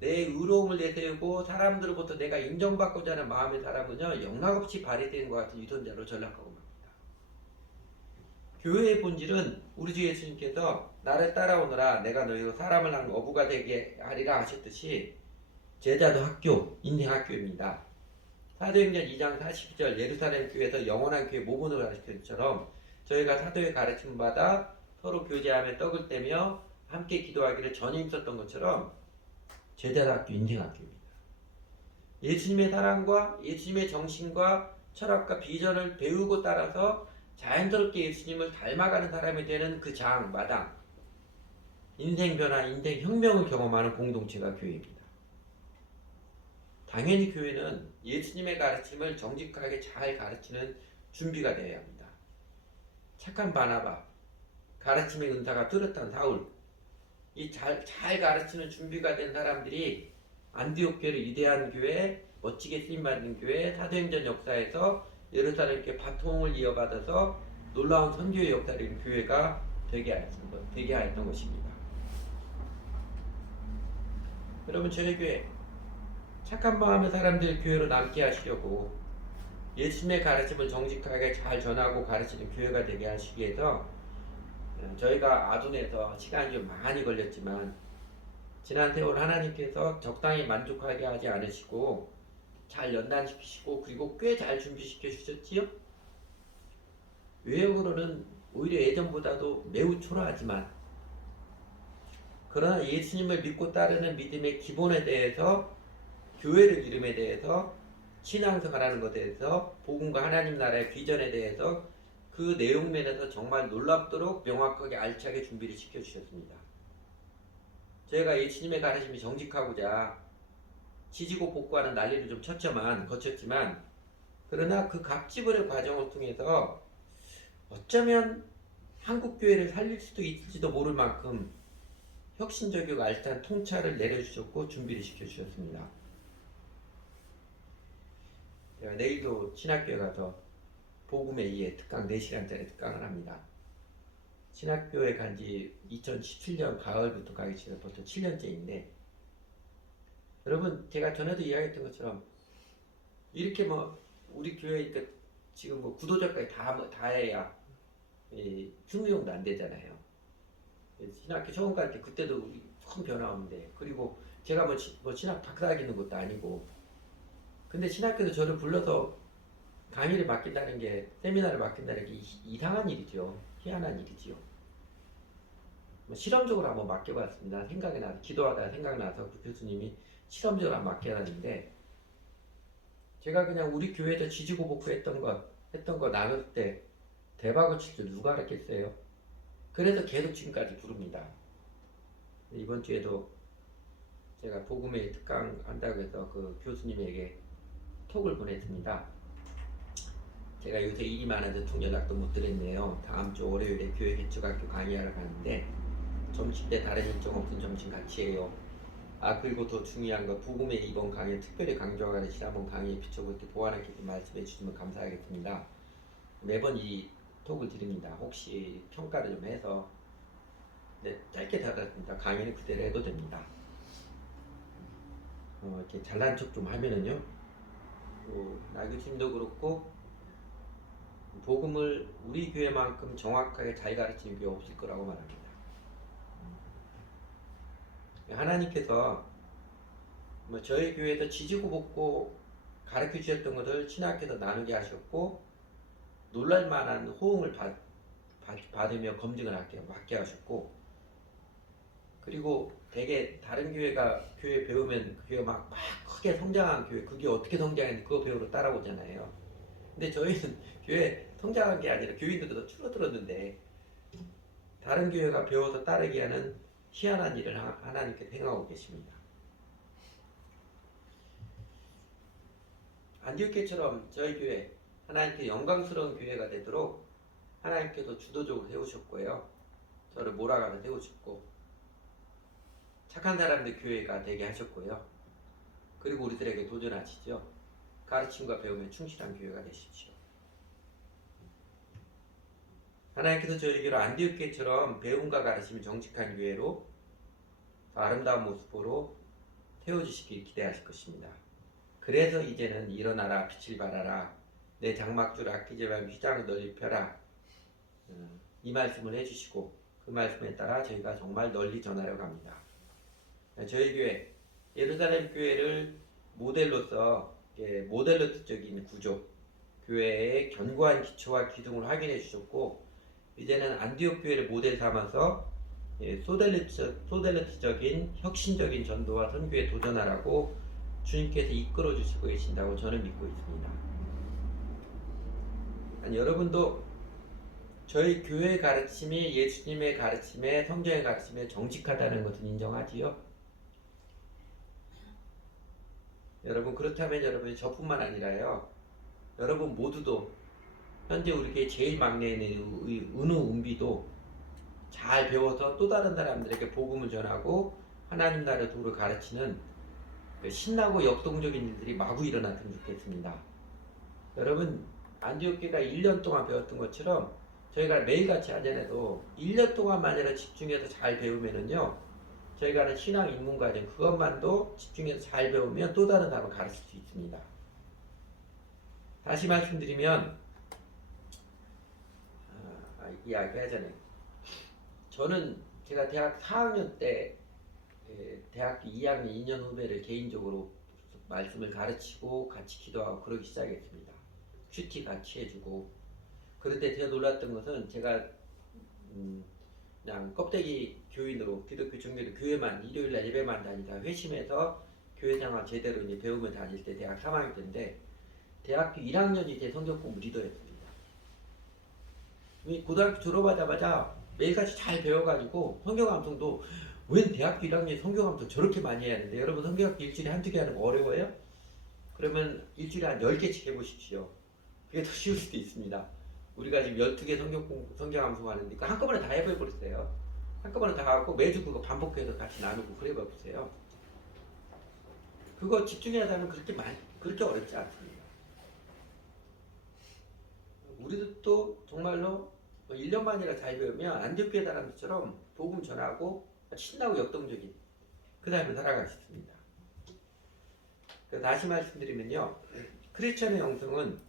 내 의로움을 내세우고 사람들로부터 내가 인정받고자 하는 마음의 사람은요 영락없이 발휘되는 것 같은 유선자로 전락하고 맙니다. 교회의 본질은 우리 주 예수님께서 나를 따라오너라 내가 너희로 사람을 낳는 어부가 되게 하리라 하셨듯이 제자도 학교, 인생 학교입니다. 사도행전 2장 42절 예루살렘 교회에서 영원한 교회 모본을 가르치는 것처럼 저희가 사도의 가르침을 받아 서로 교제하며 떡을 떼며 함께 기도하기를 전혀 힘썼던 것처럼 제자도 학교, 인생 학교입니다. 예수님의 사랑과 예수님의 정신과 철학과 비전을 배우고 따라서 자연스럽게 예수님을 닮아가는 사람이 되는 그 장, 마당, 인생 변화, 인생 혁명을 경험하는 공동체가 교회입니다. 당연히 교회는 예수님의 가르침을 정직하게 잘 가르치는 준비가 되어야 합니다. 착한 바나바, 가르침의 은사가 뚜렷한 사울, 이 잘 가르치는 준비가 된 사람들이 안디옥 교회를 위대한 교회, 멋지게 쓰임받는 교회, 사도행전 역사에서 예루살렘 교회 바통을 이어받아서 놀라운 선교의 역사를 이룬 교회가 되게 하였던 것입니다. 여러분 저희 교회 착한 마음의 사람들 교회로 남게 하시려고 예수님의 가르침을 정직하게 잘 전하고 가르치는 교회가 되게 하시기 위해서 저희가 아둔해서 시간이 좀 많이 걸렸지만 지난 세월 하나님께서 적당히 만족하게 하지 않으시고 잘 연단시키시고 그리고 꽤 잘 준비시켜 주셨지요. 외형으로는 오히려 예전보다도 매우 초라하지만 그러나 예수님을 믿고 따르는 믿음의 기본에 대해서 교회를 이름에 대해서 신앙생활하는 것에 대해서 복음과 하나님 나라의 비전에 대해서 그 내용면에서 정말 놀랍도록 명확하게 알차게 준비를 시켜주셨습니다. 저희가 예수님의 가르침이 정직하고자 지지고 볶고하는 난리를 좀 거쳤지만 그러나 그 각지불의 과정을 통해서 어쩌면 한국교회를 살릴 수도 있을지도 모를 만큼 혁신적이고 알찬 통찰을 내려주셨고 준비를 시켜주셨습니다. 제가 내일도 신학교에 가서 복음에 의해 특강 4시간짜리 특강을 합니다. 신학교에 간지 2017년 가을부터 가기 시작해서 벌써 7년째인데 여러분 제가 전에도 이야기했던 것처럼 이렇게 우리 교회 지금 구도자까지 다 해야 충무용도 안 되잖아요. 신학교 처음 갈 때 그때도 큰 변화 없는데 그리고 제가 신학 박사 다니는 것도 아니고 근데 신학교에서 저를 불러서 강의를 맡긴다는 게 세미나를 맡긴다는 게 이상한 일이죠. 희한한 일이지요. 실험적으로 한번 맡겨봤습니다. 기도하다가 생각나서 그 교수님이 실험적으로 한번 맡겨놨는데 제가 그냥 우리 교회에서 지지고 볶고 했던 거 나눌 때 대박을 칠 줄 누가 알았겠어요. 그래서 계속 지금까지 부릅니다. 이번 주에도 제가 복음의 특강 한다고 해서 그 교수님에게 톡을 보냈습니다. 제가 요새 일이 많아서 통 연락도 못 드렸네요. 다음 주 월요일에 교회 개척학교 강의하러 가는데 점심 때 다른 일정 없은 점심 같이 해요. 그리고 더 중요한 거 복음의 이번 강의 특별히 강조하는 시라몬 강의에 비춰볼 때 보완하겠게 말씀해 주시면 감사하겠습니다. 매번 이 톡을 드립니다. 혹시 평가를 좀 해서 짧게 달았습니다. 강의는 그대로 해도 됩니다. 이렇게 잘난 척 좀 하면은요. 나 교수님도 그렇고 복음을 우리 교회만큼 정확하게 잘 가르치는 교회 없을 거라고 말합니다. 하나님께서 뭐 저희 교회에서 지지고 볶고 가르쳐 주셨던 것을 신학교에서 나누게 하셨고 놀랄 만한 호응을 받으며 검증을 받게 하셨고, 그리고 되게 다른 교회 배우면 그 교회 막 크게 성장한 교회, 그게 어떻게 성장했는지 그거 배우러 따라오잖아요. 근데 저희는 교회 성장한 게 아니라 교인들도 더 줄어들었는데 다른 교회가 배워서 따르게 하는 희한한 일을 하나님께 행하고 계십니다. 안디옥교회처럼 저희 교회 하나님께 영광스러운 교회가 되도록 하나님께서 주도적으로 세우셨고요. 저를 몰아가며 세우셨고 착한 사람들 교회가 되게 하셨고요. 그리고 우리들에게 도전하시죠. 가르침과 배움에 충실한 교회가 되십시오. 하나님께서 저희에게로 안디옥교회처럼 배움과 가르침이 정직한 교회로 아름다운 모습으로 세워주시길 기대하실 것입니다. 그래서 이제는 일어나라 빛을 발하라 내 장막줄 아끼지 말고 휘장을 널리 펴라 이 말씀을 해주시고 그 말씀에 따라 저희가 정말 널리 전하려고 합니다. 저희 교회 예루살렘 교회를 모델로서 모델로적인 구조 교회의 견고한 기초와 기둥을 확인해 주셨고 이제는 안디옥 교회를 모델 삼아서 소델레트적인 혁신적인 전도와 선교에 도전하라고 주님께서 이끌어 주시고 계신다고 저는 믿고 있습니다. 여러분도 저희 교회의 가르침이 예수님의 가르침에 성경의 가르침에 정직하다는 것은 인정하지요? 여러분 그렇다면 여러분이 저뿐만 아니라요. 여러분 모두도 현재 우리 교회 제일 막내인 은우 은비도 잘 배워서 또 다른 사람들에게 복음을 전하고 하나님 나라 도를 가르치는 신나고 역동적인 일들이 마구 일어났으면 좋겠습니다. 여러분 안디옥교회가 1년 동안 배웠던 것처럼 저희가 매일같이 하잖아도 1년 동안만이라 집중해서 잘 배우면은요 저희가 하는 신앙 입문 과정 그것만도 집중해서 잘 배우면 또 다른 사람을 가르칠 수 있습니다. 다시 말씀드리면 이야기하잖아요. 저는 제가 대학 4학년 때 대학교 2학년 2년 후배를 개인적으로 말씀을 가르치고 같이 기도하고 그러기 시작했습니다. 큐티 같이 해주고 그럴 때 제가 놀랐던 것은 제가 그냥 껍데기 교인으로 기독교 종교도 교회만 일요일날 예배만 다니다 회심해서 교회생활 제대로 이제 배우며 다닐 때 대학 3학년 때인데 대학교 1학년이 제 성경 공부 리더였습니다. 고등학교 졸업하자마자 매일같이 잘 배워가지고 성경 암송도 웬 대학교 1학년에 성경 암송 저렇게 많이 해야 하는데 여러분 성경학교 일주일에 한두 개 하는 거 어려워요? 그러면 일주일에 한 10개씩 해보십시오. 그게 더 쉬울 수도 있습니다. 우리가 지금 12개 성경 암송 하는데 한꺼번에 다 해버렸어요. 한꺼번에 다 하고 매주 그거 반복해서 같이 나누고 그래 보세요. 그거 집중해서 하면 그렇게 어렵지 않습니다. 우리도 또 정말로 1년만이라 잘 배우면 안디옥교회 사람들처럼 복음 전하고 신나고 역동적인 그 다음에 살아갈 수 있습니다. 다시 말씀드리면요. 크리스천의 영성은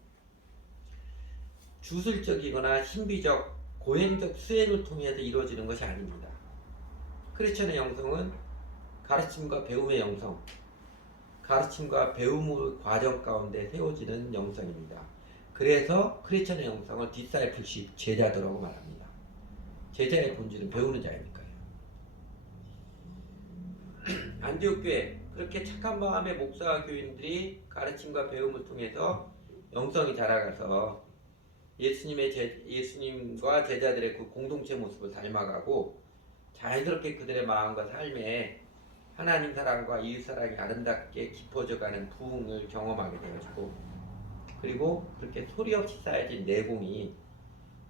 주술적이거나 신비적 고행적 수행을 통해서 이루어지는 것이 아닙니다. 크리스천의 영성은 가르침과 배움의 영성, 가르침과 배움의 과정 가운데 세워지는 영성입니다. 그래서 크리스천의 영성을 디사이플십 제자도라고 말합니다. 제자의 본질은 배우는 자이니까요. 안디옥교회 그렇게 착한 마음의 목사와 교인들이 가르침과 배움을 통해서 영성이 자라가서 예수님과 제자들의 그 공동체 모습을 닮아가고 자연스럽게 그들의 마음과 삶에 하나님 사랑과 이웃 사랑이 아름답게 깊어져가는 부흥을 경험하게 되어지고 그리고 그렇게 소리 없이 쌓여진 내공이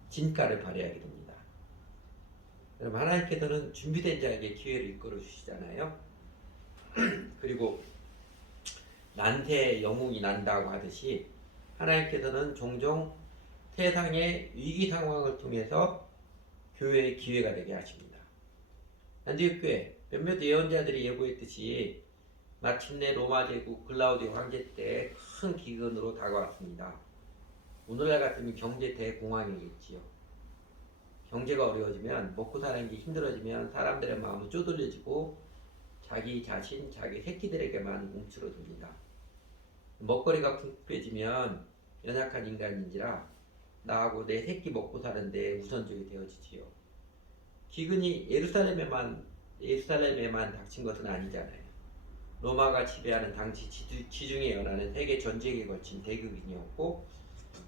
진가를 발휘하게 됩니다. 여러분 하나님께서는 준비된 자에게 기회를 이끌어 주시잖아요. 그리고 난세에 영웅이 난다고 하듯이 하나님께서는 종종 세상의 위기 상황을 통해서 교회의 기회가 되게 하십니다. 안디옥교회 몇몇 예언자들이 예고했듯이 마침내 로마 제국 글라우디오 황제 때 큰 기근으로 다가왔습니다. 오늘날 같으면 경제 대공황이겠지요. 경제가 어려워지면 먹고 사는 게 힘들어지면 사람들의 마음은 쪼들려지고 자기 자신, 자기 새끼들에게만 움츠러듭니다. 먹거리가 궁핍해지면 연약한 인간인지라 나하고 내 새끼 먹고 사는데 우선적이 되어지지요. 기근이 예루살렘에만 닥친 것은 아니잖아요. 로마가 지배하는 당시 지중해 연안은 세계 전쟁에 걸친 대극이었고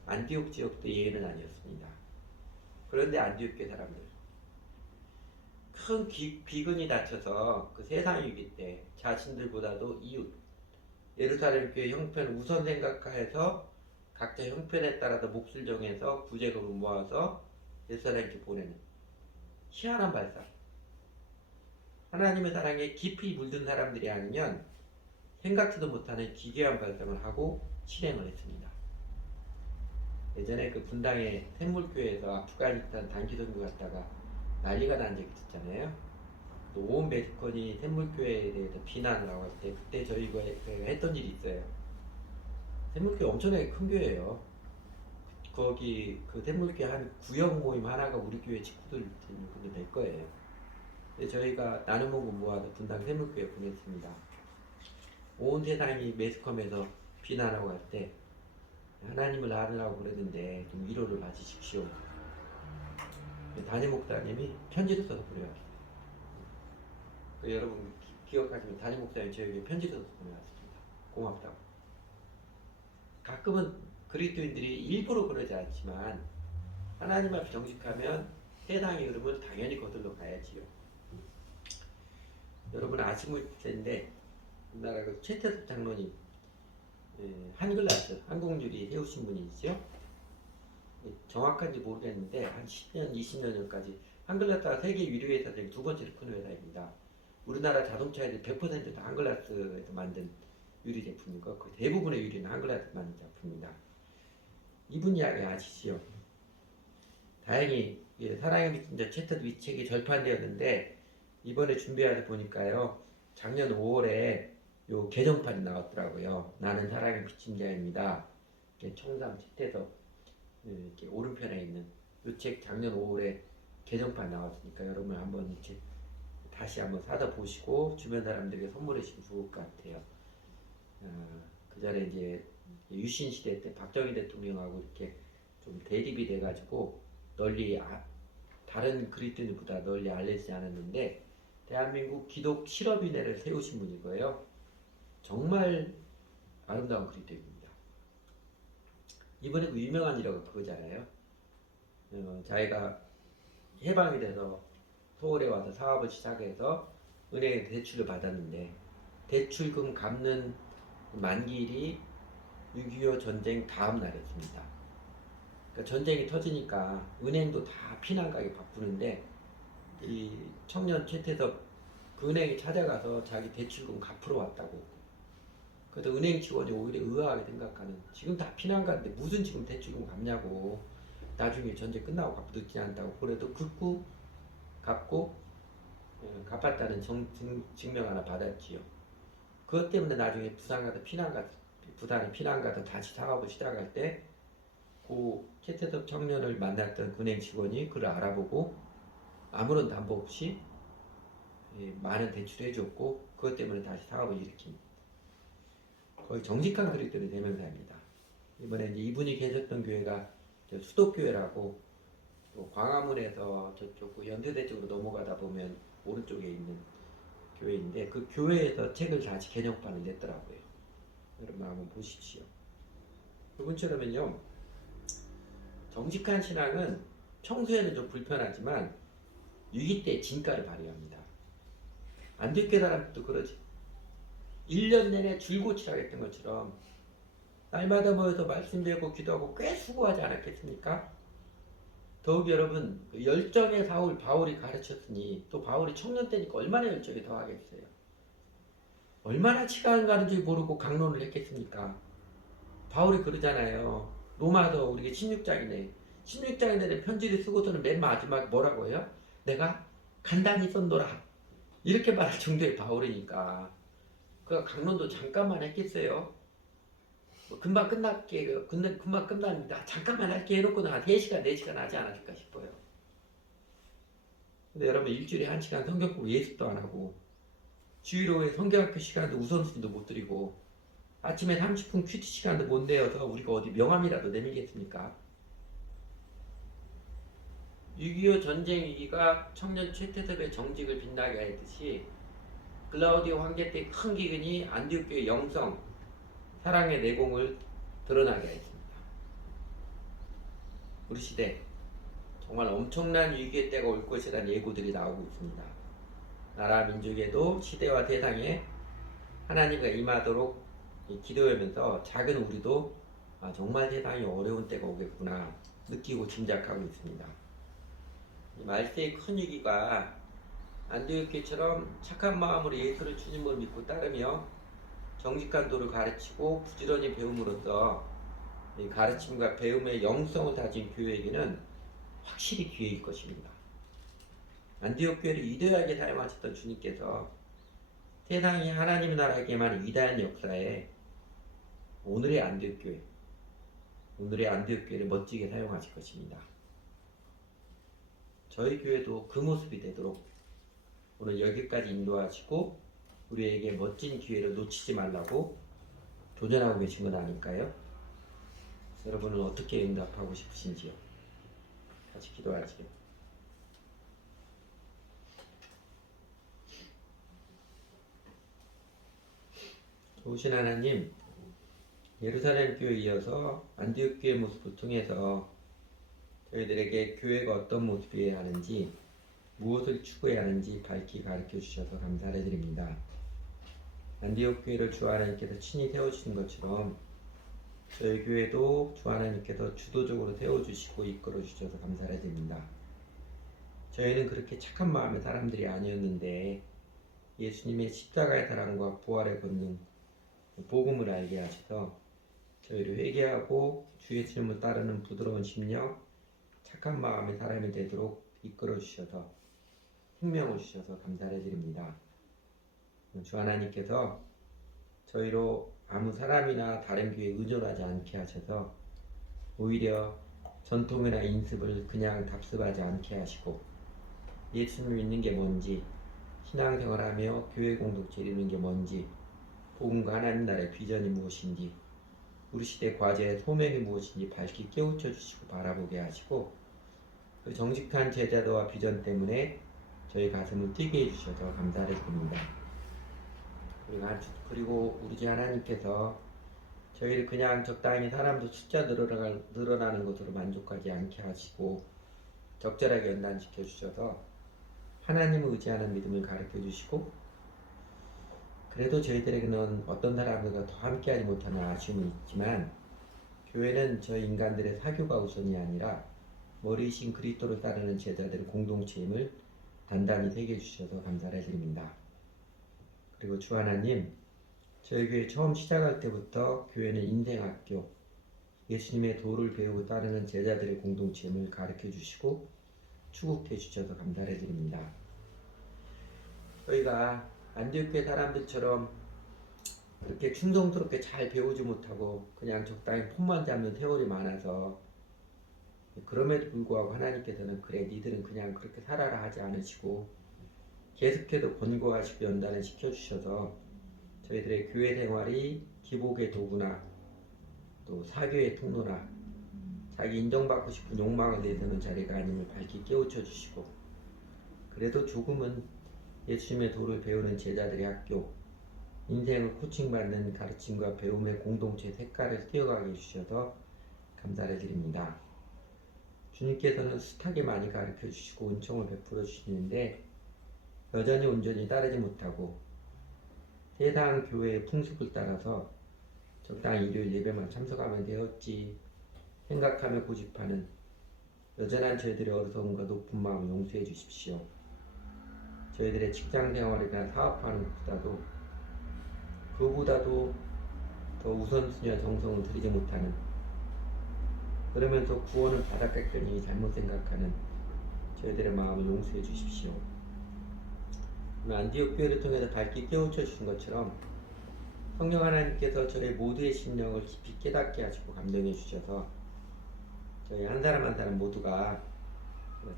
안디옥 지역도 예외는 아니었습니다. 그런데 안디옥 교 사람들 큰 비근이 닥쳐서 그 세상 위기 때 자신들보다도 이웃 예루살렘 교회 형편을 우선 생각해서 각자 형편에 따라서 몫을 정해서 구제금을 모아서 예루살렘 교회 보내는 희한한 발상. 하나님의 사랑에 깊이 물든 사람들이 아니면 생각지도 못하는 기괴한 발상을 하고 실행을 했습니다. 예전에 그 분당의 샘물교회에서 아프가니스탄 단기 선교 갔다가 난리가 난 적이 있었잖아요. 또 온 메디컨이 샘물교회에 대해서 비난을 하고 할 때 그때 저희가 했던 일이 있어요. 샘물교회 엄청나게 큰 교회예요. 거기 그 샘물교회 한 구역 모임 하나가 우리 교회 식구들 정도 될 거예요. 근데 저희가 나눔 헌금 모아서 분당 샘물교회에 보냈습니다. 온 세상이 매스컴에서 비난하고 할 때 하나님을 알으라고 그러는데 좀 위로를 받으십시오. 담임 목사님이 편지를 써서 보내왔어요. 여러분 기억하시면 담임 목사님 저에게 편지를 써서 보내왔습니다. 고맙다고. 가끔은 그리스도인들이 일부러 그러지 않지만 하나님 앞에 정직하면 세상의 흐름을 당연히 거슬러 가야지요. 여러분 아실 텐데 우리나라 그 최태섭 장로님 한글라스 한국유리 세우신 분이시죠. 정확한지 모르겠는데 한 10년, 20년 전까지 한글라스가 세계 유리 회사 중에 두 번째로 큰 회사입니다. 우리나라 자동차에서 100%다 한글라스에서 만든 유리 제품이고 그 대부분의 유리는 한글라스 만든 제품입니다. 이분 이야기 아시지요? 다행히 사랑의 미친 자 챕터 위 책이 절판되었는데 이번에 준비하다 보니까요 작년 5월에 요 개정판이 나왔더라고요. 나는 사랑의 미친 자입니다. 청담 책에서 이렇게 오른편에 있는 이 책 작년 5월에 개정판 나왔으니까 여러분 한번 이 책 다시 한번 사다 보시고 주변 사람들에게 선물해 주시면 좋을 것 같아요. 그 전에 이제 유신 시대 때 박정희 대통령하고 이렇게 좀 대립이 돼가지고 널리 다른 그리스도인보다 널리 알려지지 않았는데 대한민국 기독 실업인회를 세우신 분이고요. 정말 아름다운 그리스도인입니다. 이번에 그 유명한 일화가 그거잖아요. 자기가 해방이 돼서 서울에 와서 사업을 시작해서 은행에 대출을 받았는데 대출금 갚는 만기일이 6.25 전쟁 다음 날이었습니다. 그러니까 전쟁이 터지니까 은행도 다 피난가게 바쁘는데 이 청년 최태섭 그 은행에 찾아가서 자기 대출금 갚으러 왔다고. 그래서 은행 직원이 오히려 의아하게 생각하는 지금 다 피난가인데 무슨 지금 대출금 갚냐고 나중에 전쟁 끝나고 갚도 늦지 않다고 그래도 긋고 갚고 갚았다는 증명 하나 받았지요. 그것 때문에 나중에 부산에 피난 가서 다시 사업을 시작할 때 그 최태섭 청년을 만났던 은행 직원이 그를 알아보고 아무런 담보 없이 많은 대출을 해줬고 그것 때문에 다시 사업을 일으킵니다. 거의 정직한 그리스도인의 대명사입니다. 이번에 이제 이분이 계셨던 교회가 수도교회라고 또 광화문에서 저쪽 연세대 쪽으로 넘어가다 보면 오른쪽에 있는 교회인데 그 교회에서 책을 다시 개정판을 냈더라고요. 여러분 한번 보십시오. 그분처럼은요 정직한 신앙은 평소에는 좀 불편하지만 위기 때 진가를 발휘합니다. 안디옥 사람들도 그러지. 1년 내내 줄고치라고 했던 것처럼 날마다 모여서 말씀 배우고 기도하고 꽤 수고하지 않았겠습니까? 더욱 여러분 그 열정의 사울 바울이 가르쳤으니 또 바울이 청년 때니까 얼마나 열정이 더하겠어요. 얼마나 시간 가는 줄 모르고 강론을 했겠습니까? 바울이 그러잖아요. 로마서 우리가 16장이네. 16장에 편지를 쓰고서는 맨 마지막에 뭐라고 해요? 내가 간단히 썼노라. 이렇게 말할 정도의 바울이니까. 그 강론도 잠깐만 했겠어요. 뭐 금방 끝날게, 금방 끝납니다. 잠깐만 할게 해놓고는 한 3시간, 4시간 하지 않았을까 싶어요. 근데 여러분 일주일에 1시간 성경 보고 예습도 안 하고 주일오후에 성경학교 시간도 우선순위도 못 드리고 아침에 30분 큐티 시간도 못 내어서 우리가 어디 명함이라도 내밀겠습니까? 6.25 전쟁 위기가 청년 최태섭의 정직을 빛나게 했듯이 글라우디오 황제 때 큰 기근이 안디옥교의 영성, 사랑의 내공을 드러나게 했습니다. 우리 시대 정말 엄청난 위기의 때가 올 것이라는 예고들이 나오고 있습니다. 나라 민족에도 시대와 세상에 하나님과 임하도록 기도하면서 작은 우리도 정말 세상이 어려운 때가 오겠구나 느끼고 짐작하고 있습니다. 말세의 큰 위기가 안디옥교회처럼 착한 마음으로 예수를 주님으로 믿고 따르며 정직한 도를 가르치고 부지런히 배움으로써 이 가르침과 배움의 영성을 다진 교회에게는 확실히 기회일 것입니다. 안디옥 교회를 위대하게 사용하셨던 주님께서 세상이 하나님의 나라에게만 위대한 역사에 오늘의 안디옥 교회를 멋지게 사용하실 것입니다. 저희 교회도 그 모습이 되도록 오늘 여기까지 인도하시고 우리에게 멋진 기회를 놓치지 말라고 도전하고 계신 건 아닐까요? 여러분은 어떻게 응답하고 싶으신지요? 같이 기도하시죠. 좋으신 하나님, 예루살렘 교회에 이어서 안디옥 교회 모습을 통해서 저희들에게 교회가 어떤 모습이어야 하는지, 무엇을 추구해야 하는지 밝히 가르쳐 주셔서 감사를 드립니다. 안디옥 교회를 주 하나님께서 친히 세워주신 것처럼 저희 교회도 주 하나님께서 주도적으로 세워주시고 이끌어 주셔서 감사를 드립니다. 저희는 그렇게 착한 마음의 사람들이 아니었는데 예수님의 십자가의 사랑과 부활의 권능, 복음을 알게 하셔서 저희를 회개하고 주 예수님을 따르는 부드러운 심령, 착한 마음의 사람이 되도록 이끌어 주셔서 생명을 주셔서 감사를 드립니다. 주 하나님께서 저희로 아무 사람이나 다른 교회에 의존하지 않게 하셔서 오히려 전통이나 인습을 그냥 답습하지 않게 하시고 예수님을 믿는 게 뭔지, 신앙생활하며 교회 공동체를 이루는 게 뭔지, 복음과 하나님 나라의 비전이 무엇인지, 우리 시대 과제의 소명이 무엇인지 밝히 깨우쳐 주시고 바라보게 하시고 그 정직한 제자도와 비전 때문에 저희 가슴을 뛰게 해주셔서 감사를 드립니다. 그리고 우리 주 하나님께서 저희를 그냥 적당히 사람도 숫자 늘어나는 것으로 만족하지 않게 하시고 적절하게 연단시켜 주셔서 하나님을 의지하는 믿음을 가르쳐 주시고 그래도 저희들에게는 어떤 사람들과 더 함께하지 못하는 아쉬움이 있지만 교회는 저희 인간들의 사교가 우선이 아니라 머리이신 그리스도를 따르는 제자들의 공동체임을 단단히 새겨 주셔서 감사를 드립니다. 그리고 주 하나님, 저희 교회 처음 시작할 때부터 교회는 인생학교, 예수님의 도를 배우고 따르는 제자들의 공동체임을 가르쳐 주시고 추구해 주셔서 감사를 드립니다. 저희가 안디옥교회 사람들처럼 그렇게 충성스럽게 잘 배우지 못하고 그냥 적당히 폼만 잡는 세월이 많아서 그럼에도 불구하고 하나님께서는 그래 니들은 그냥 그렇게 살아라 하지 않으시고 계속해서 권고하시고 연단을 시켜주셔서 저희들의 교회 생활이 기복의 도구나 또 사교의 통로나 자기 인정받고 싶은 욕망을 내세우는 자리가 아님을 밝히 깨우쳐 주시고 그래도 조금은 예수님의 도를 배우는 제자들의 학교, 인생을 코칭받는 가르침과 배움의 공동체 색깔을 띄어가게 해주셔서 감사를 드립니다. 주님께서는 숱하게 많이 가르쳐 주시고 은총을 베풀어 주시는데 여전히 온전히 따르지 못하고 세상 교회의 풍습을 따라서 적당히 일요일 예배만 참석하면 되었지 생각하며 고집하는 여전한 저희들의 어리석음과 높은 마음 용서해 주십시오. 저희들의 직장 생활이나 사업하는 그보다도 더 우선순위와 정성을 들이지 못하는 그러면서 구원을 받았겠거니 잘못 생각하는 저희들의 마음을 용서해 주십시오. 오늘 안디옥 교회를 통해서 밝게 깨우쳐 주신 것처럼 성령 하나님께서 저희 모두의 심령을 깊이 깨닫게 하시고 감동해 주셔서 저희 한 사람 한 사람 모두가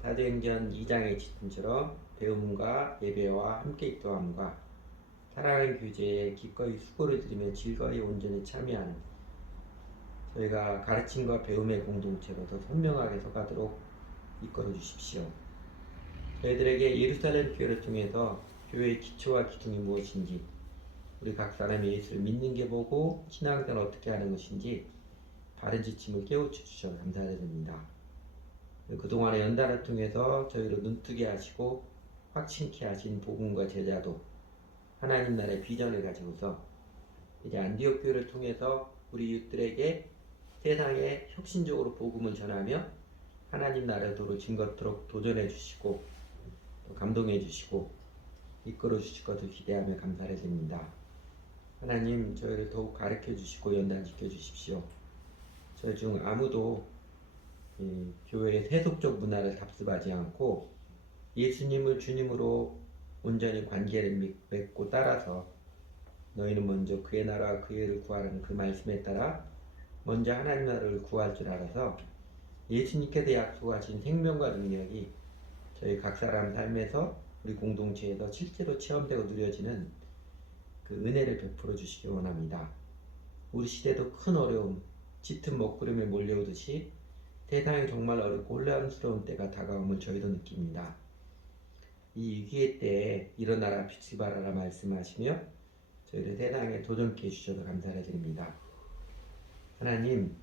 사도행전 2장의 지침처럼 배움과 예배와 함께 기도함과 사랑의 교제에 기꺼이 수고를 들이며 즐거이 온전히 참여하는 저희가 가르침과 배움의 공동체로 더 선명하게 서가도록 이끌어 주십시오. 저희들에게 예루살렘 교회를 통해서 교회의 기초와 기둥이 무엇인지, 우리 각 사람이 예수를 믿는 게 뭐고 신앙생활 어떻게 하는 것인지 바른 지침을 깨우쳐 주셔서 감사드립니다. 그동안의 연단을 통해서 저희를 눈뜨게 하시고 확신케 하신 복음과 제자도 하나님 나라의 비전을 가지고서 이제 안디옥 교회를 통해서 우리 이웃들에게 세상에 혁신적으로 복음을 전하며 하나님 나라도로 증거토록 도전해 주시고 또 감동해 주시고 이끌어 주실 것을 기대하며 감사를 드립니다. 하나님 저희를 더욱 가르쳐 주시고 연단시켜 주십시오. 저희 중 아무도 이 교회의 세속적 문화를 답습하지 않고 예수님을 주님으로 온전히 관계를 맺고 따라서 너희는 먼저 그의 나라와 그의 의를 구하라는 그 말씀에 따라 먼저 하나님 나라를 구할 줄 알아서 예수님께서 약속하신 생명과 능력이 저희 각 사람 삶에서 우리 공동체에서 실제로 체험되고 누려지는 그 은혜를 베풀어 주시기 원합니다. 우리 시대도 큰 어려움, 짙은 먹구름에 몰려오듯이 세상이 정말 어렵고 혼란스러운 때가 다가옴을 저희도 느낍니다. 이 위기의 때에 일어나라 빛을 발하라 말씀하시며 저희를 세상에 도전케 해주셔서 감사를 드립니다. 하나님,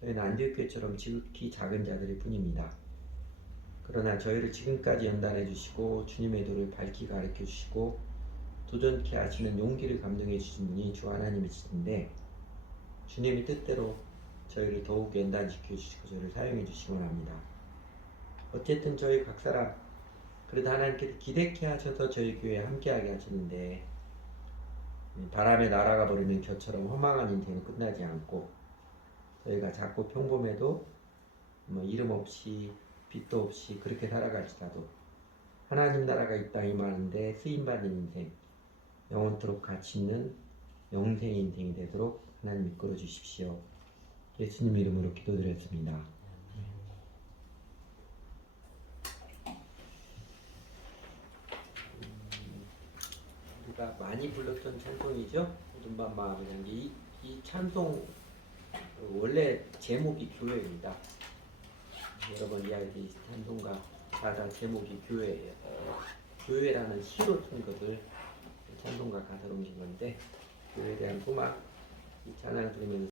저희는 안디옥교회처럼 지극히 작은 자들일 뿐입니다. 그러나 저희를 지금까지 연단해 주시고 주님의 도를 밝히 가르쳐 주시고 도전케 하시는 용기를 감동해 주신 분이 주 하나님이시던데 주님의 뜻대로 저희를 더욱 연단시켜 주시고 저희를 사용해 주시기 원합니다. 어쨌든 저희 각 사람 그래도 하나님께서 기대케 하셔서 저희 교회에 함께하게 하시는데 바람에 날아가 버리는 겨처럼 허망한 인생은 끝나지 않고 저희가 작고 평범해도 이름 없이 빛도 없이 그렇게 살아갈지라도 하나님 나라가 이 땅에 많은데 쓰임받는 인생, 영원토록 가치 있는 영생의 인생이 되도록 하나님 이끌어 주십시오. 예수님 이름으로 기도드렸습니다. 우리가 많이 불렀던 찬송이죠. 눈만 마음을 향기. 이 찬송 원래 제목이 교회입니다. 여러 번 이야기한 찬송가 다 제목이 교회예요. 교회라는 시로 쓴 것을 찬송가 가사로 옮긴 건데 교회에 대한 소망 이 찬양을 들으면서